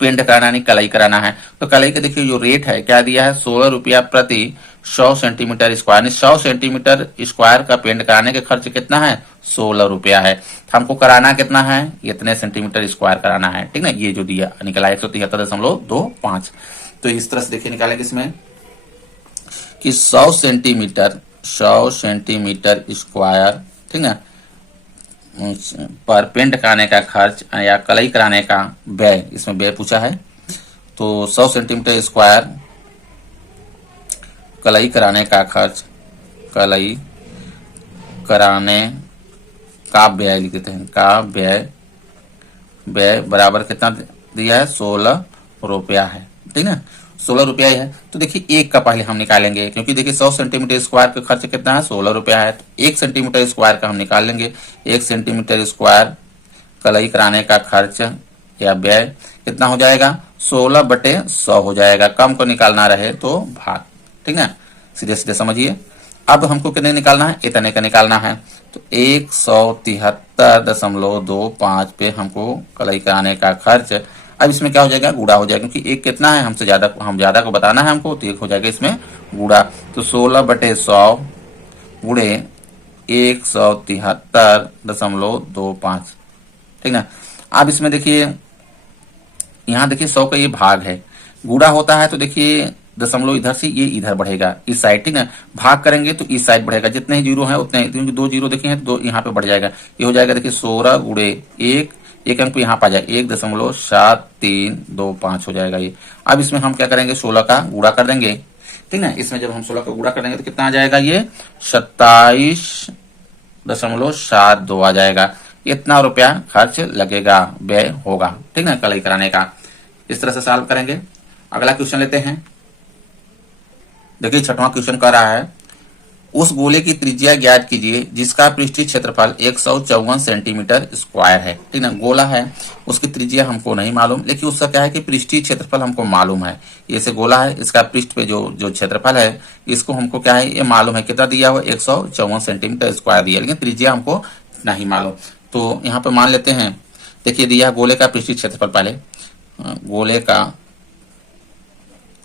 पेंट कराना नहीं, कलई कराना है। तो कलई का देखिए जो रेट है क्या दिया है, 16 रुपया प्रति 100 सेंटीमीटर स्क्वायर, 100 सेंटीमीटर स्क्वायर का पेंट कराने का खर्च कितना है? 16 रुपया है। हमको कराना कितना है? इतने सेंटीमीटर स्क्वायर कराना है, ठीक ना। ये जो दिया निकला 173.25। तो इस तरह से देखिए निकालेंगे इसमें कि 100 सेंटीमीटर स्क्वायर, ठीक ना, पर पेंट कराने का खर्च या कलई कराने का व्यय, इसमें व्यय पूछा है। तो 100 सेंटीमीटर स्क्वायर कलई कराने का खर्च, कलई कराने का व्यय लिख देते हैं, का व्यय बराबर कितना दिया है? 16 रुपया है, ठीक ना। 16 रुपया ही है। तो देखिए एक का पहले हम निकालेंगे, क्योंकि देखिए 100 सेंटीमीटर स्क्वायर का खर्च कितना है? 16 रुपया है। तो 1 सेंटीमीटर स्क्वायर का हम निकाल लेंगे। 1 सेंटीमीटर स्क्वायर कलई कराने का खर्च या व्यय कितना हो जाएगा? 16/100 हो जाएगा। कम को निकालना रहे तो भाग, ठीक ना। सीधे सीधे समझिए। अब हमको कितने निकालना है? इतने का निकालना है। तो 173.25 पे हमको कलई कराने का खर्च। अब इसमें क्या हो जाएगा? गुड़ा हो जाएगा, क्योंकि एक कितना है? हम ज्यादा को बताना है हमको, तो एक हो जाएगा इसमें गुड़ा। तो 16/100 गुड़े 173.25, ठीक ना। अब इसमें देखिए, यहाँ देखिए 100 का ये भाग है, गुड़ा होता है तो देखिए दशमलव इधर से ये इधर बढ़ेगा इस साइड, ठीक ना। भाग करेंगे तो इस साइड बढ़ेगा, जितने ही जीरो है उतने, क्योंकि 2 जीरो देखे हैं तो यहाँ पे बढ़ जाएगा। ये हो जाएगा देखिए 16 गुड़े 1 अंक यहाँ पा जाएगा 1.7325 हो जाएगा ये। अब इसमें हम क्या करेंगे? 16 का गुड़ा कर देंगे, ठीक ना। इसमें जब हम 16 का गुड़ा कर देंगे तो कितना आ जाएगा? ये 27.72 आ जाएगा। इतना रुपया खर्च लगेगा, व्यय होगा, ठीक ना, कलई कराने का। इस तरह से सॉल्व करेंगे। अगला क्वेश्चन लेते हैं। देखिए 6वां क्वेश्चन कर रहा है, उस गोले की त्रिज्या ज्ञात कीजिए जिसका पृष्ठीय क्षेत्रफल 154 सेंटीमीटर स्क्वायर है, ठीक ना। गोला है, उसकी त्रिज्या हमको नहीं मालूम, लेकिन उसका क्या है कि पृष्ठीय क्षेत्रफल हमको मालूम है। ये से गोला है, इसका पृष्ठ पे जो क्षेत्रफल है, इसको हमको क्या है? ये मालूम है। कितना दिया हुआ? 154 सेंटीमीटर स्क्वायर दिया, लेकिन त्रिज्या हमको नहीं मालूम। तो यहाँ पे मान लेते हैं, देखिए दिया गोले का पृष्ठीय क्षेत्रफल, पहले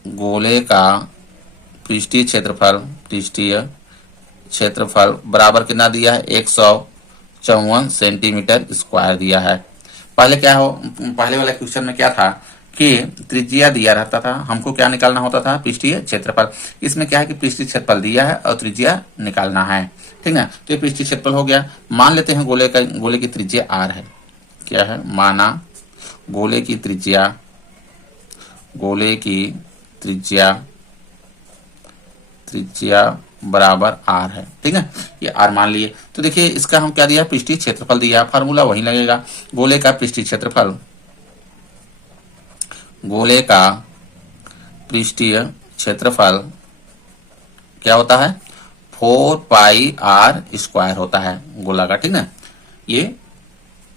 गोले का पृष्ठीय क्षेत्रफल बराबर कितना दिया है? 154 सेंटीमीटर स्क्वायर दिया है। पहले वाला क्वेश्चन में क्या था कि त्रिज्या दिया रहता था, हमको क्या निकालना होता था? पृष्ठीय क्षेत्रफल। इसमें क्या है कि पृष्ठीय क्षेत्रफल दिया है और त्रिज्या निकालना है, ठीक ना। तो ये पृष्ठीय क्षेत्रफल हो गया। मान लेते हैं गोले की त्रिज्या r है। क्या है? माना गोले की त्रिज्या बराबर r है, ठीक है। ये r मान लिए। तो देखिए इसका हम क्या दिया? पृष्ठीय क्षेत्रफल दिया, फार्मूला वही लगेगा। गोले का पृष्ठीय क्षेत्रफल क्या होता है? 4πr² होता है गोला का, ठीक ना। ये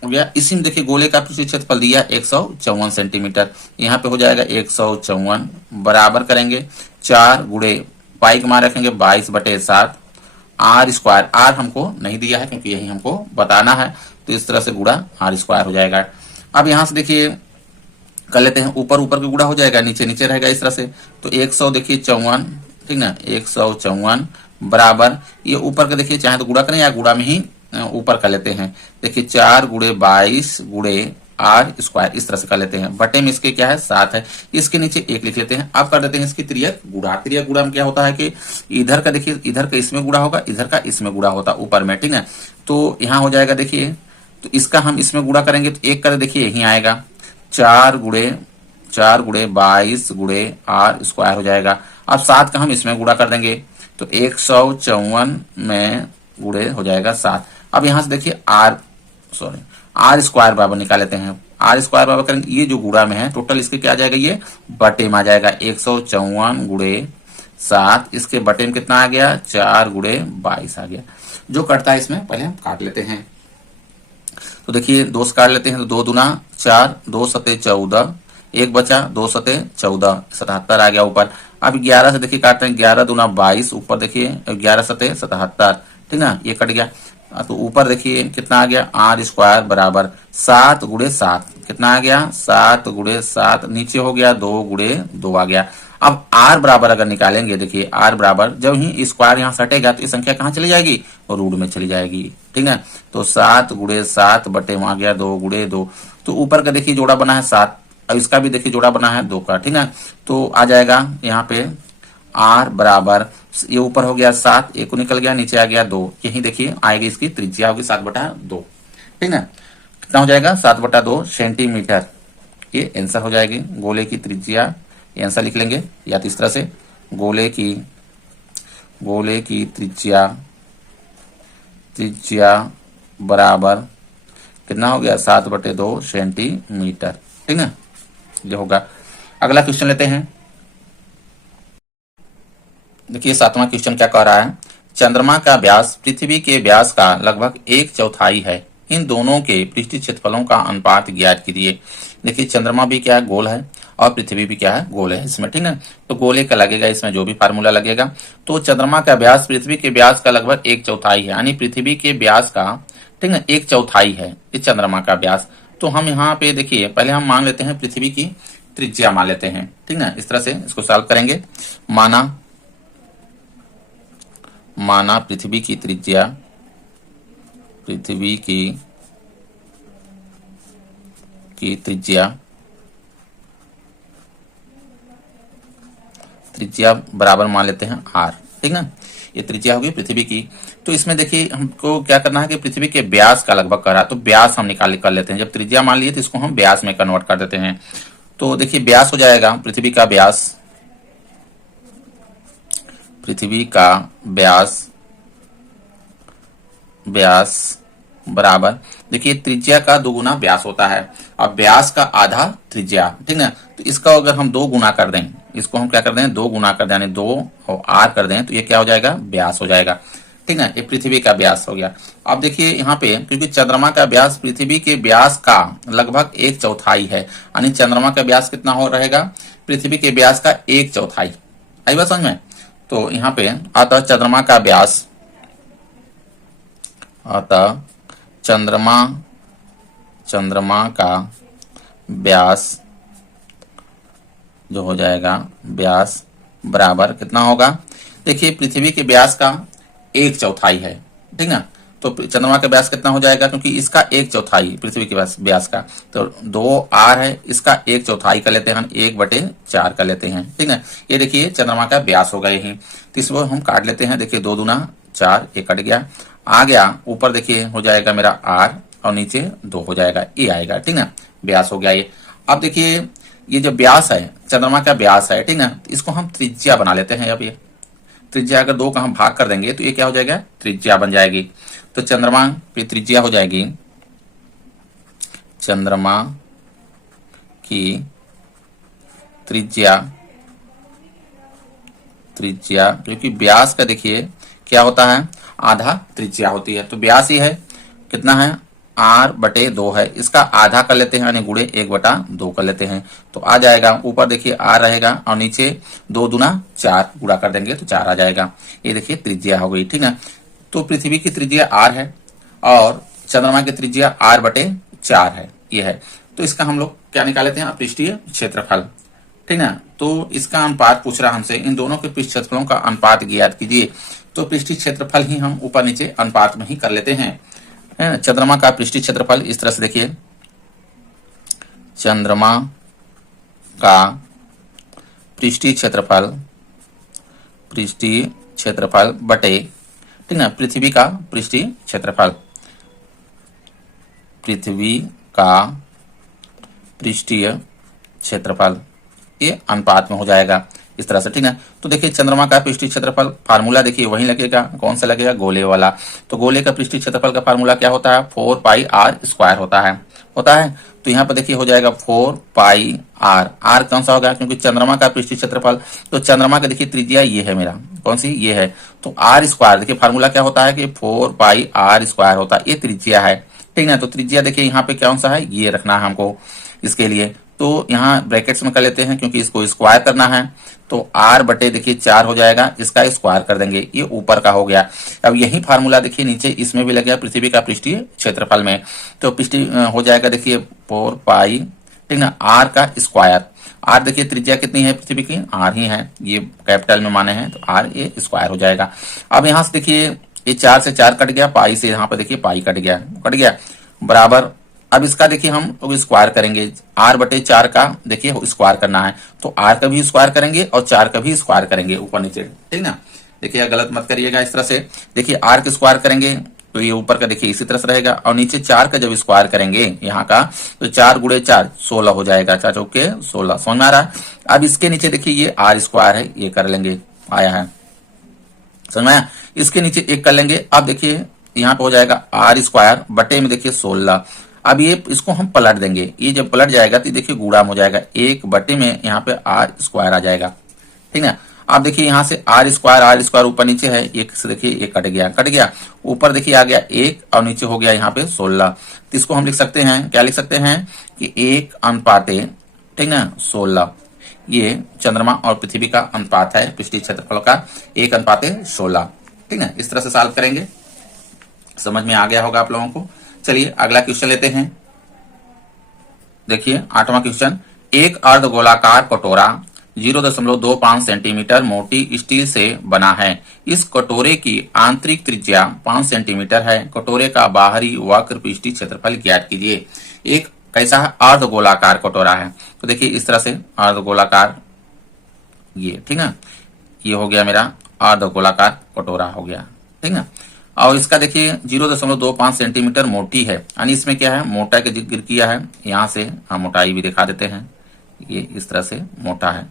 हो गया। इसी में देखिए गोले का पृष्ठीय क्षेत्रफल दिया 154 सेंटीमीटर, यहाँ पे हो जाएगा 154 बराबर करेंगे 4 गुड़े पाई का मान रखेंगे 22/7 r²। r हमको नहीं दिया है क्योंकि यही हमको बताना है, तो इस तरह से गुड़ा r² हो जाएगा। अब यहाँ से देखिए कर लेते हैं, ऊपर के गुड़ा हो जाएगा, नीचे नीचे रहेगा इस तरह से। तो 100 देखिए 54, ठीक ना, 154 बराबर, ये ऊपर का देखिए चाहे तो गुड़ा करें या गुड़ा में ही ऊपर कर लेते हैं। देखिए 4 गुड़े 22 गुड़े r², इस तरह से कर लेते हैं। बटे में इसके क्या है? 7 है। इसके नीचे 1 लिख लेते हैं। अब कर देते हैं इसकी त्रियक गुड़ा में क्या होता है कि इधर का देखिए, इधर का इसमें गुड़ा होगा, इधर का इसमें गुड़ा होता ऊपर में, ठीक है। तो यहाँ हो जाएगा देखिए, तो इसका हम इसमें गुड़ा करेंगे तो 1 कर देखिए यही आएगा 4 गुड़े 22 गुड़े r² हो जाएगा। अब 7 का हम इसमें गुड़ा कर देंगे तो 154 में गुड़े हो जाएगा 7। अब यहां से देखिए r² बराबर निकाल लेते हैं। r² बराबर करेंगे, ये जो गुड़ा में है टोटल इसके क्या आ जाएगा? ये बटे में आ जाएगा 154 गुड़े 7, इसके बटे में कितना आ गया? 4 गुड़े 22 आ गया। जो कटता है इसमें पहले हम काट लेते हैं। तो देखिए 2 से काट लेते हैं, तो 2 दूना 4, 2 सते 14, 1 बचा, 2 सते 14, 77 आ गया ऊपर। अब 11 से देखिए काटते हैं, 11 दूना 22, ऊपर देखिए 11 सते 77, ठीक ना, ये कट गया। तो ऊपर देखिए कितना आ गया? r² बराबर 7 गुड़े 7, कितना आ गया? 7 गुड़े 7, नीचे हो गया 2 गुड़े 2 आ गया। अब आर बराबर अगर निकालेंगे, देखिए आर बराबर जब ही स्क्वायर यहाँ सटेगा तो ये संख्या कहाँ चली जाएगी, रूट में चली जाएगी। ठीक है, तो 7 गुणे 7 बटे वहां गया 2 गुणे 2, तो ऊपर का देखिए जोड़ा बना है 7 और इसका भी देखिए जोड़ा बना है 2 का। ठीक है, तो आ जाएगा यहाँ पे आर बराबर, ये ऊपर हो गया 7, एक को निकल गया, नीचे आ गया 2, यही देखिए आएगी इसकी त्रिज्या होगी 7/2। ठीक है, कितना हो जाएगा 7/2 सेंटीमीटर, ये आंसर हो जाएगी। गोले की त्रिज्या, ये आंसर लिख लेंगे या तो इस तरह से, गोले की त्रिज्या बराबर कितना हो गया 7/2 सेंटीमीटर। ठीक है, ये होगा। अगला क्वेश्चन लेते हैं। देखिए 7वां क्वेश्चन क्या कह रहा है, चंद्रमा का व्यास पृथ्वी के व्यास का लगभग 1/4 है, इन दोनों के पृष्ठीय क्षेत्रफलों का अनुपात ज्ञात कीजिए। देखिए चंद्रमा भी क्या है, गोल है, और पृथ्वी भी क्या है, गोल है इसमें। ठीक है, तो गोले का लगेगा इसमें जो भी फार्मूला लगेगा। तो चंद्रमा का व्यास पृथ्वी के व्यास का लगभग 1/4 है, यानी पृथ्वी के व्यास का, ठीक है, 1/4 है इस चंद्रमा का व्यास। तो हम यहाँ पे देखिए पहले हम मान लेते हैं पृथ्वी की त्रिज्या मान लेते हैं। ठीक है, इस तरह से इसको सॉल्व करेंगे। माना पृथ्वी की त्रिज्या, त्रिज्या बराबर मान लेते हैं r। ठीक ना, ये त्रिज्या होगी पृथ्वी की। तो इसमें देखिए हमको क्या करना है कि पृथ्वी के व्यास का लगभग कर रहा है, तो व्यास हम कर लेते हैं। जब त्रिज्या मान लिए तो इसको हम व्यास में कन्वर्ट कर देते हैं। तो देखिए व्यास हो जाएगा पृथ्वी का व्यास बराबर, देखिए त्रिज्या का 2 गुना व्यास होता है, अब व्यास का आधा त्रिज्या। ठीक है, तो इसका अगर हम 2 गुना कर दें, इसको हम क्या कर दें 2 गुना कर दें, यानी 2 और r कर दें, तो ये क्या हो जाएगा, व्यास हो जाएगा। ठीक है, ये पृथ्वी का व्यास हो गया। अब देखिए यहाँ पे क्योंकि चंद्रमा का व्यास पृथ्वी के व्यास का लगभग 1/4 है, यानी चंद्रमा का व्यास कितना हो रहेगा, पृथ्वी के व्यास का 1/4। आई बात समझ में। तो यहाँ पे अतः चंद्रमा का व्यास जो हो जाएगा, व्यास बराबर कितना होगा, देखिए पृथ्वी के व्यास का 1/4 है। ठीक है, तो चंद्रमा का व्यास कितना हो जाएगा, क्योंकि इसका 1/4 पृथ्वी के व्यास का, तो 2r है, इसका 1/4 कर लेते हैं, 1/4 कर लेते हैं। ठीक है, ये देखिए चंद्रमा का व्यास होगा यही। तो इसको हम काट लेते हैं, देखिए 2 दूना 4, ये कट गया, आ गया ऊपर देखिए हो जाएगा मेरा r और नीचे 2 हो जाएगा, ये आएगा। ठीक है, व्यास हो गया ये। अब देखिए ये जो व्यास है, चंद्रमा का व्यास है, ठीक है, इसको हम त्रिज्या बना लेते हैं। अब ये त्रिज्या अगर 2 का हम भाग कर देंगे तो ये क्या हो जाएगा, त्रिज्या बन जाएगी। तो चंद्रमा की त्रिज्या हो जाएगी, चंद्रमा की त्रिज्या क्योंकि व्यास का देखिए क्या होता है, आधा त्रिज्या होती है, तो व्यास ही है, कितना है r/2 है, इसका आधा कर लेते हैं, यानी गुणे 1/2 कर लेते हैं, तो आ जाएगा ऊपर देखिए r रहेगा और नीचे 2 दूना 4 गुणा कर देंगे तो 4 आ जाएगा। ये देखिए त्रिज्या हो गई। ठीक है, तो पृथ्वी की त्रिज्या r है और चंद्रमा की त्रिज्या r/4 है, ये है। तो इसका हम लोग क्या निकाल लेते हैं, पृष्ठीय क्षेत्रफल। ठीक है, तो इसका अनुपात पूछ रहा हमसे, इन दोनों के पृष्ठ क्षेत्रफलों का अनुपात ज्ञात कीजिए। तो पृष्ठीय क्षेत्रफल ही हम ऊपर नीचे अनुपात में ही कर लेते हैं। चंद्रमा का पृष्ठीय क्षेत्रफल इस तरह से देखिए, चंद्रमा का पृष्ठीय क्षेत्रफल बटे, ठीक है, पृथ्वी का पृष्ठीय क्षेत्रफल, ये अनुपात में हो जाएगा इस तरह से। ठीक है, तो देखिए चंद्रमा का पृष्ठीय क्षेत्रफल फार्मूला देखिए वही लगेगा, कौन सा लगेगा, गोले वाला। तो गोले का पृष्ठीय क्षेत्रफल का फार्मूला क्या होता है, 4πr² होता है। तो यहाँ पर देखिए हो जाएगा 4πr, r कौन सा होगा, क्योंकि चंद्रमा का पृष्ठीय क्षेत्रफल, तो चंद्रमा का देखिए त्रिज्या ये है मेरा, कौन सी, ये है, तो r², देखिए फार्मूला क्या होता है कि 4πr² होता है, ये त्रिज्या है। ठीक है, तो त्रिज्या देखिए यहाँ पे कौन सा है, ये रखना है हमको इसके लिए। तो यहाँ ब्रैकेट्स में कर लेते हैं, क्योंकि इसको स्क्वायर करना है, तो r/, देखिए 4 हो जाएगा, इसका स्क्वायर कर देंगे, ये ऊपर का हो गया। अब यही फार्मूला देखिए नीचे इसमें भी लग गया पृथ्वी का पृष्ठीय क्षेत्रफल में, तो पृष्ठीय हो जाएगा देखिए 4π, ठीक ना, r का स्क्वायर, आर देखिए त्रिज्या कितनी है पृथ्वी की, आर ही है, ये कैपिटल में माने हैं तो आर ए स्क्वायर हो जाएगा। अब यहां से देखिए ये 4 से 4 कट गया, पाई से यहाँ पे देखिए पाई कट गया बराबर। अब इसका देखिए हम स्क्वायर करेंगे, आर बटे 4 का देखिए स्क्वायर करना है तो आर का भी स्क्वायर करेंगे और 4 का भी स्क्वायर करेंगे ऊपर नीचे, ठीक ना। देखिए गलत मत करिएगा इस तरह से, देखिए आर का स्क्वायर करेंगे तो ये ऊपर का देखिए इसी तरह से रहेगा और नीचे 4 का जब स्क्वायर करेंगे यहाँ का तो 4 गुणे 4 16 हो जाएगा, 4 चौके 16, समझ में आ रहा है। अब इसके नीचे देखिए ये आर स्क्वायर है, ये कर लेंगे, आया है, समझ में आया। इसके नीचे एक कर लेंगे, अब देखिए यहाँ पे हो जाएगा आर स्क्वायर बटे में देखिए 16। अब ये इसको हम पलट देंगे, ये जब पलट जाएगा तो देखिए गुणा हो जाएगा, 1 बटे में यहाँ पे आर स्क्वायर आ जाएगा, ठीक है। अब देखिए यहाँ से आर स्क्वायर ऊपर नीचे है, एक से देखिए ये कट गया, ऊपर देखिए आ गया 1 और नीचे हो गया यहाँ पे 16। तो इसको हम लिख सकते हैं, क्या लिख सकते हैं कि 1 अनुपाते, ठीक ना 16, ये चंद्रमा और पृथ्वी का अनुपात है पृष्ठीय क्षेत्रफल का, 1 अनुपाते 16, ठीक ना। इस तरह से सॉल्व करेंगे, समझ में आ गया होगा आप लोगों को। चलिए अगला क्वेश्चन लेते हैं। देखिए 8वां क्वेश्चन, एक अर्धगोलाकार कटोरा 0.25 सेंटीमीटर मोटी स्टील से बना है। इस कटोरे की आंतरिक त्रिज्या 5 सेंटीमीटर है। कटोरे का बाहरी वक्र पृष्ठीय क्षेत्रफल ज्ञात कीजिए। एक कैसा है, अर्धगोलाकार कटोरा है, तो देखिए इस तरह से अर्धगोलाकार, ये ठीक है, ये हो गया मेरा अर्धगोलाकार कटोरा हो गया, ठीक है। और इसका देखिए 0.25 सेंटीमीटर मोटी है, यानी इसमें क्या है, मोटाई का जिक्र किया है। यहां से हम मोटाई भी दिखा देते हैं, ये इस तरह से मोटा है,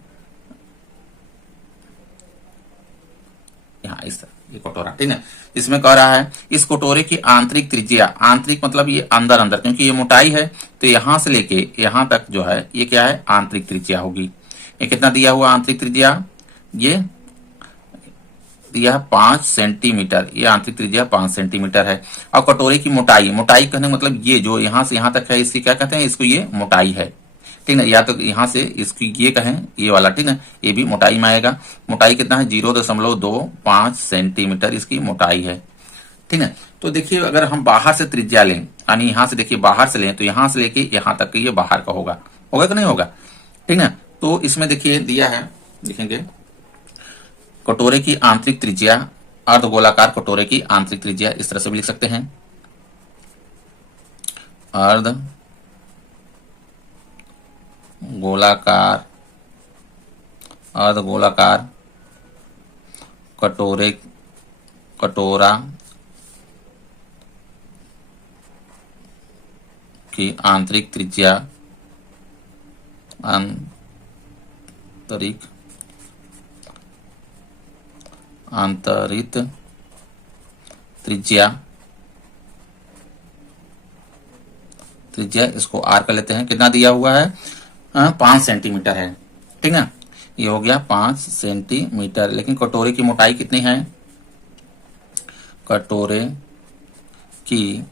यहाँ इस तरह ये कटोरा, ठीक है। इसमें कह रहा है इस कटोरे की आंतरिक त्रिज्या, आंतरिक मतलब ये अंदर अंदर, क्योंकि ये मोटाई है तो यहां से लेके यहां तक जो है ये क्या है, आंतरिक त्रिज्या होगी। ये कितना दिया हुआ आंतरिक त्रिज्या, ये दिया 5 सेंटीमीटर, ये आंतरिक त्रिज्या 5 सेंटीमीटर है। और कटोरे की मोटाई, मोटाई कहने का मतलब ये जो यहां से यहां तक है, इसकी क्या कहते हैं, इसको ये मोटाई है, ठीक है। या तो यहां से इसकी ये कहें, ये वाला, ठीक है, ये भी मोटाई में आएगा। मोटाई कितना है, 0.25 सेंटीमीटर इसकी मोटाई है, ठीक है। तो देखिए अगर हम बाहर से त्रिज्या लें, यानी यहां से देखिए बाहर से लें तो यहां से लेके यहां तक ये बाहर का होगा कि नहीं होगा, ठीक है। तो इसमें देखिए दिया है, देखेंगे कटोरे की आंतरिक त्रिज्या, अर्धगोलाकार कटोरे की आंतरिक त्रिज्या इस तरह से भी लिख सकते हैं, अर्धगोलाकार कटोरा की आंतरिक त्रिज्या, आंतरिक त्रिज्या इसको आर कर लेते हैं, कितना दिया हुआ है, 5 सेंटीमीटर है, ठीक है। ये हो गया 5 सेंटीमीटर, लेकिन कटोरे की मोटाई कितनी है, कटोरे की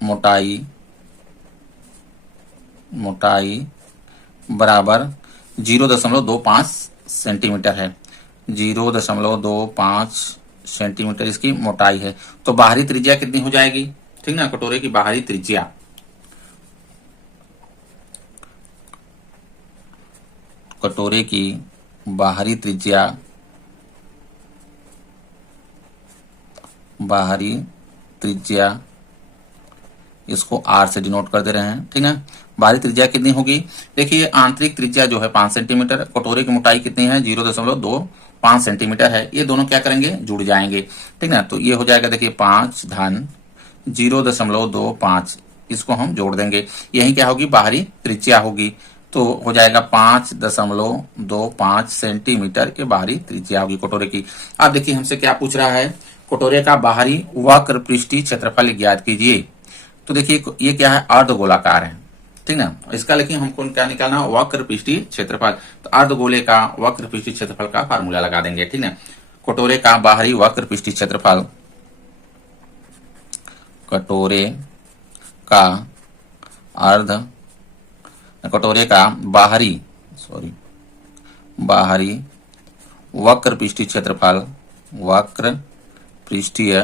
मोटाई बराबर 0.25 सेंटीमीटर है, 0.25 सेंटीमीटर इसकी मोटाई है। तो बाहरी त्रिज्या कितनी हो जाएगी, ठीक ना, कटोरे की बाहरी त्रिज्या, कटोरे की बाहरी त्रिज्या इसको आर से डिनोट कर दे रहे हैं, ठीक है। बाहरी त्रिज्या कितनी होगी, देखिए आंतरिक त्रिज्या जो है 5 सेंटीमीटर, कटोरे की मोटाई कितनी है, 0.25 सेंटीमीटर है। ये दोनों क्या करेंगे, जुड़ जाएंगे, ठीक ना। तो ये हो जाएगा देखिए 5 धन 0.25, इसको हम जोड़ देंगे, यही क्या होगी, बाहरी त्रिज्या होगी। तो हो जाएगा 5.25 सेंटीमीटर के बाहरी त्रिज्या होगी कटोरे की। अब देखिए हमसे क्या पूछ रहा है, कटोरे का बाहरी वक्र पृष्ठीय क्षेत्रफल ज्ञात कीजिए। तो देखिए ये क्या है, अर्धगोलाकार है, ठीक ना। इसका लेकिन हमको क्या निकालना, वक्र पृष्ठीय क्षेत्रफल। तो अर्धगोले का वक्र पृष्ठीय क्षेत्रफल का फार्मूला लगा देंगे, ठीक ना। कटोरे का बाहरी वक्र पृष्ठीय क्षेत्रफल, कटोरे का बाहरी वक्र पृष्ठीय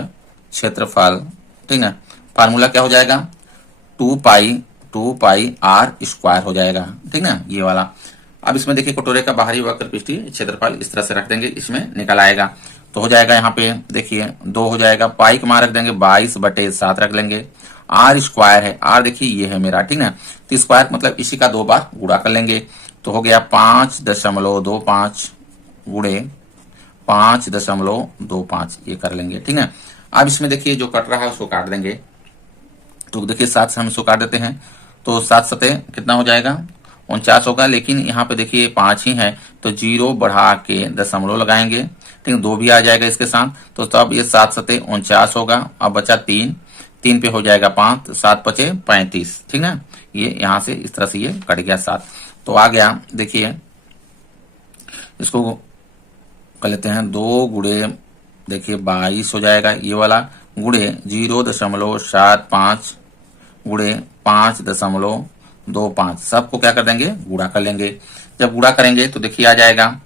क्षेत्रफल, ठीक है। फार्मूला क्या हो जाएगा, 2 पाई आर स्क्वायर हो जाएगा, ठीक ना, ये वाला। अब इसमें देखिए कटोरे का बाहरी वक्र पृष्ठीय क्षेत्रफल इस तरह से रख देंगे, इसमें निकल आएगा। तो हो जाएगा यहाँ पे देखिए 2 हो जाएगा, पाई का मान रख देंगे 22/7 रख लेंगे। आर स्क्वायर है, आर देखिए ये है मेरा, ठीक ना। तो स्क्वायर मतलब इसी का 2 बार गुणा कर लेंगे, तो हो गया 5.25 गुणे 5.25 ये कर लेंगे, ठीक है। अब इसमें देखिए जो कट रहा है उसको काट देंगे, तो देखिए 7 से हम इसको काट देते हैं, तो 7 सतह कितना हो जाएगा 49 होगा। लेकिन यहाँ पे देखिए 5 ही है, तो 0 बढ़ा के दशमलव लगाएंगे, ठीक है, 2 भी आ जाएगा इसके साथ, तो तब ये 7 सतह 49 होगा। अब बचा 3 पे हो जाएगा 5, 7 पचे 35, ठीक है। ये यहाँ से इस तरह से ये कट गया 7, तो आ गया देखिए, इसको कर लेते हैं 2 गुणे देखिए 22 हो जाएगा ये वाला, गुणे 0.75 गुणे 5.25, सबको क्या कर देंगे गुणा कर लेंगे। जब गुणा करेंगे तो देखिए आ जाएगा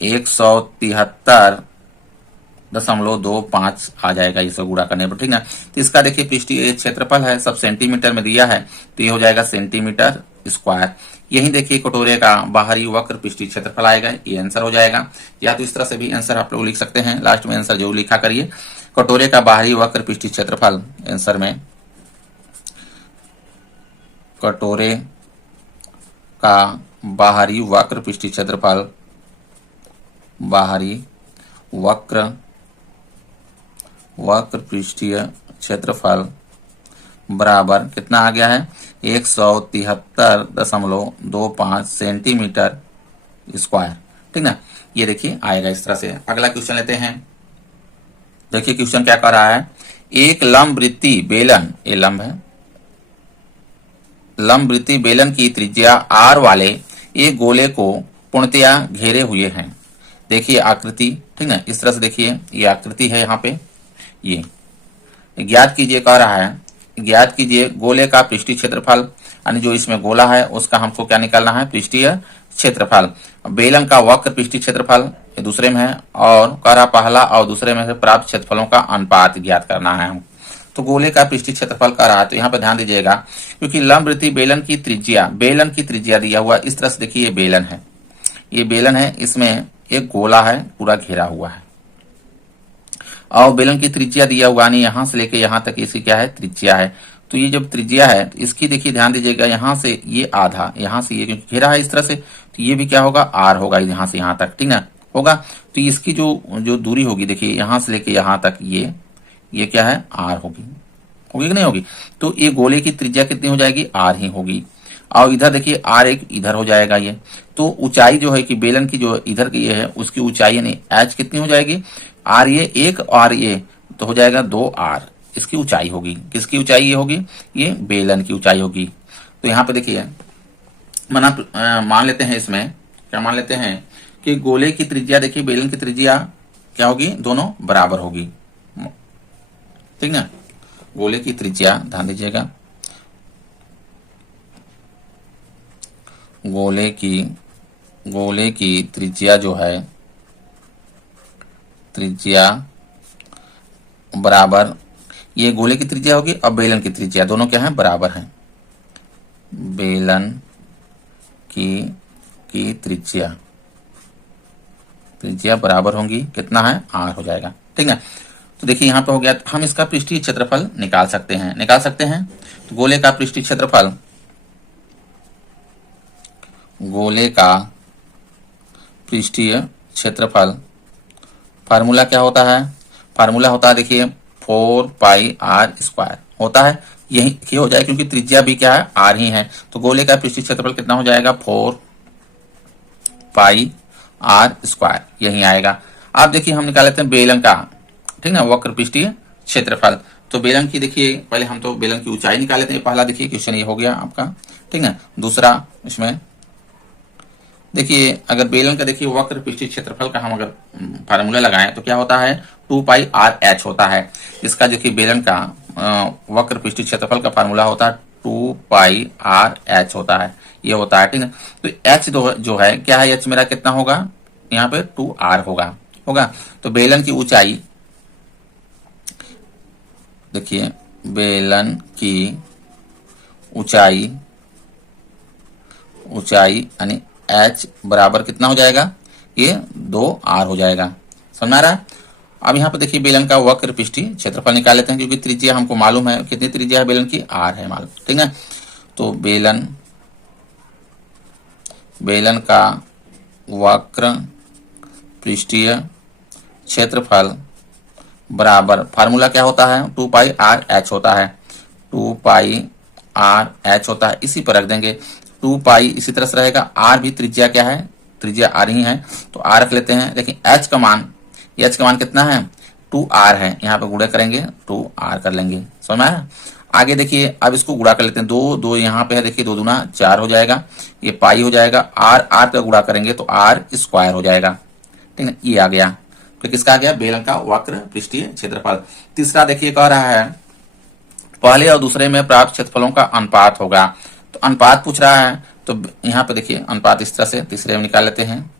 173.25 आ जाएगा इसे गुणा करने पर, ठीक है। तो इसका देखिए पृष्ठीय क्षेत्रफल है, सब सेंटीमीटर में दिया है, तो ये हो जाएगा सेंटीमीटर स्क्वायर। यही देखिए कटोरे का बाहरी वक्र पृष्ठीय क्षेत्रफल आएगा, ये आंसर हो जाएगा। या तो इस तरह से भी आंसर आप लोग लिख सकते हैं, लास्ट में आंसर जरूर लिखा करिए। कटोरे का बाहरी वक्र पृष्ठीय क्षेत्रफल आंसर में, कटोरे का बाहरी वक्र पृष्ठीय क्षेत्रफल, बाहरी वक्र पृष्ठीय क्षेत्रफल बराबर कितना आ गया है 173.25 सेंटीमीटर स्क्वायर, ठीक ना। ये देखिए आएगा इस तरह से। अगला क्वेश्चन लेते हैं। देखिए क्वेश्चन क्या कह रहा है, एक लंबवृत्तीय बेलन, ये लंब है, लंबवृत्तीय बेलन की त्रिज्या r वाले एक गोले को पूर्णतया घेरे हुए हैं। देखिए आकृति, ठीक ना, इस तरह से देखिए ये आकृति है, यहाँ पे ये ज्ञात कीजिए कह रहा है, ज्ञात कीजिए गोले का पृष्ठीय क्षेत्रफल, यानी जो इसमें गोला है उसका हमको क्या निकालना है पृष्ठीय क्षेत्रफल। बेलन का वक्र पृष्ठीय क्षेत्रफल ये दूसरे में है, और कह रहा पहला और दूसरे में से प्राप्त क्षेत्रफलों का अनुपात ज्ञात करना है हम। तो गोले का पृष्ठीय क्षेत्रफल का रहा है, तो यहाँ पर ध्यान दीजिएगा, क्योंकि लंबवृत्तीय बेलन की त्रिज्या दिया हुआ, इस तरह से देखिए ये बेलन है, ये बेलन है, इसमें एक गोला है पूरा घेरा हुआ है, और बेलन की त्रिज्या दिया हुआ, यानी यहां से लेके यहां तक इसकी क्या है त्रिज्या है। तो ये जब त्रिज्या है तो इसकी देखिए ध्यान दीजिएगा, यहां से ये आधा, यहां से ये क्योंकि घेरा है इस तरह से, तो ये भी क्या होगा आर होगा यहां से यहां तक, ठीक ना होगा। तो इसकी जो दूरी होगी देखिए यहां से लेके यहां तक ये क्या है आर होगी कि नहीं होगी। तो ये गोले की त्रिज्या कितनी हो जाएगी आर ही होगी, और इधर देखिए आर एक इधर हो जाएगा ये। तो ऊंचाई जो है कि बेलन की जो इधर की ये है उसकी ऊंचाई यानी एच कितनी हो जाएगी आर ये एक, और ये तो हो जाएगा 2r, इसकी ऊंचाई होगी। किसकी ऊंचाई ये होगी, ये बेलन की ऊंचाई होगी। तो यहाँ पे देखिए मान लेते हैं, इसमें क्या मान लेते हैं कि गोले की त्रिज्या देखिए बेलन की त्रिज्या क्या होगी, दोनों बराबर होगी, ठीक ना। गोले की त्रिज्या ध्यान दीजिएगा, गोले की त्रिज्या जो है त्रिज्या बराबर, ये गोले की त्रिज्या होगी और बेलन की त्रिज्या, दोनों क्या है बराबर हैं। बेलन की त्रिज्या बराबर होंगी, कितना है आर हो जाएगा, ठीक है। तो देखिए यहाँ पे हो गया, हम इसका पृष्ठीय क्षेत्रफल निकाल सकते हैं। तो गोले का पृष्ठीय क्षेत्रफल, गोले का पृष्ठीय क्षेत्रफल फार्मूला क्या होता है, फार्मूला होता है देखिए 4πr² होता है, यही हो जाए क्योंकि त्रिज्या भी क्या है आर ही है। तो गोले का पृष्ठीय क्षेत्रफल कितना हो जाएगा 4πr², यही आएगा। आप देखिए हम निकाल लेते हैं बेलन का, ठीक ना, वक्र पृष्ठीय क्षेत्रफल। तो बेलन की देखिए पहले हम तो बेलन की ऊंचाई निकाल लेते हैं, पहला देखिए क्वेश्चन ये हो गया आपका, ठीक ना। दूसरा इसमें देखिए अगर बेलन का देखिए वक्र पृष्ठीय क्षेत्रफल का हम अगर फार्मूला लगाएं तो क्या होता है 2πrh होता है। इसका देखिए बेलन का वक्र पृष्ठीय क्षेत्रफल का फार्मूला होता है 2πrh होता है, ये होता है, ठीक है। तो h जो है क्या है, h मेरा कितना होगा यहाँ पे 2r होगा। तो बेलन की ऊंचाई देखिए, बेलन की ऊंचाई यानी एच बराबर कितना हो जाएगा, ये 2r हो जाएगा। समझ आ रहा है। अब यहाँ पे देखिए बेलन का वक्र पृष्ठीय क्षेत्रफल निकाल लेते हैं, क्योंकि त्रिज्या हमको मालूम है, कितनी त्रिज्या है बेलन की, r है मालूम, ठीक है। तो बेलन का वक्र पृष्ठीय क्षेत्रफल बराबर, फार्मूला क्या होता है, 2 पाई r h होता है, 2 पाई r h होता है, इसी पर रख देंगे। 2 पाई इसी तरह से रहेगा, r भी त्रिज्या क्या है, त्रिज्या r ही है, तो r रख लेते हैं। देखिए h का मान कितना है, 2r है, यहाँ पे गुणा करेंगे 2r कर लेंगे। समझ में आया। आगे देखिए अब इसको गुणा कर लेते हैं, 2 यहाँ पे है, देखिए 2 दूना 4 हो जाएगा, ये पाई हो जाएगा, r का गुणा करेंगे तो r स्क्वायर हो जाएगा, ठीक है। ये आ गया, तो किसका आ गया, बेलन का वक्र पृष्ठीय क्षेत्रफल। तीसरा देखिए कह रहा है पहले और दूसरे में प्राप्त क्षेत्रफलों का अनुपात होगा, तो अनुपात पूछ रहा है, तो यहाँ पे देखिए अनुपात इस तरह से तीसरे में निकाल लेते हैं,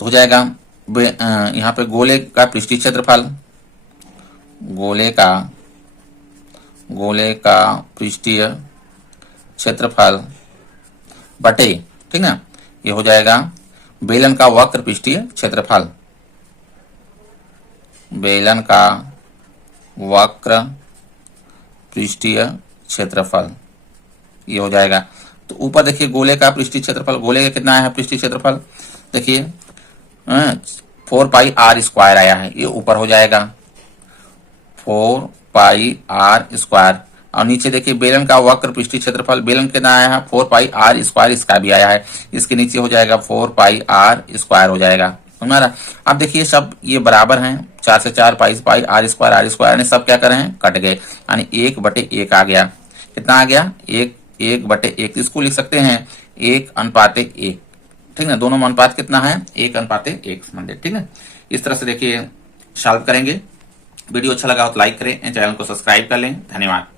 तो हो जाएगा यहाँ पे गोले का पृष्ठीय क्षेत्रफल, गोले का पृष्ठीय क्षेत्रफल बटे, ठीक ना, ये हो जाएगा बेलन का वक्र पृष्ठीय क्षेत्रफल, बेलन का वक्र पृष्ठीय क्षेत्रफल, ये हो जाएगा। तो ऊपर देखिए गोले का पृष्ठीय क्षेत्रफल, गोले का कितना है पृष्ठीय क्षेत्रफल, देखिए 4 पाई r स्क्वायर आया है, ये ऊपर हो जाएगा 4 पाई r स्क्वायर, और नीचे देखिए बेलन का वक्र पृष्ठीय क्षेत्रफल, बेलन कितना आया है 4 पाई r स्क्वायर, इसका भी आया है, इसके नीचे हो जाएगा 4 पाई r स्क्वायर हो जाएगा। समझ रहा। अब देखिए सब ये बराबर हैं, 4 से 4 पाई r स्क्वायर ने सब क्या करे हैं, कट गए, यानी 1/1 आ गया। कितना आ गया, 1/1, इसको लिख सकते हैं 1:1, ठीक है। दोनों में अनुपात कितना है, 1:1 समझे, ठीक है। इस तरह से देखिए सॉल्व करेंगे। वीडियो अच्छा लगा हो तो लाइक करें, चैनल को सब्सक्राइब कर लें। धन्यवाद।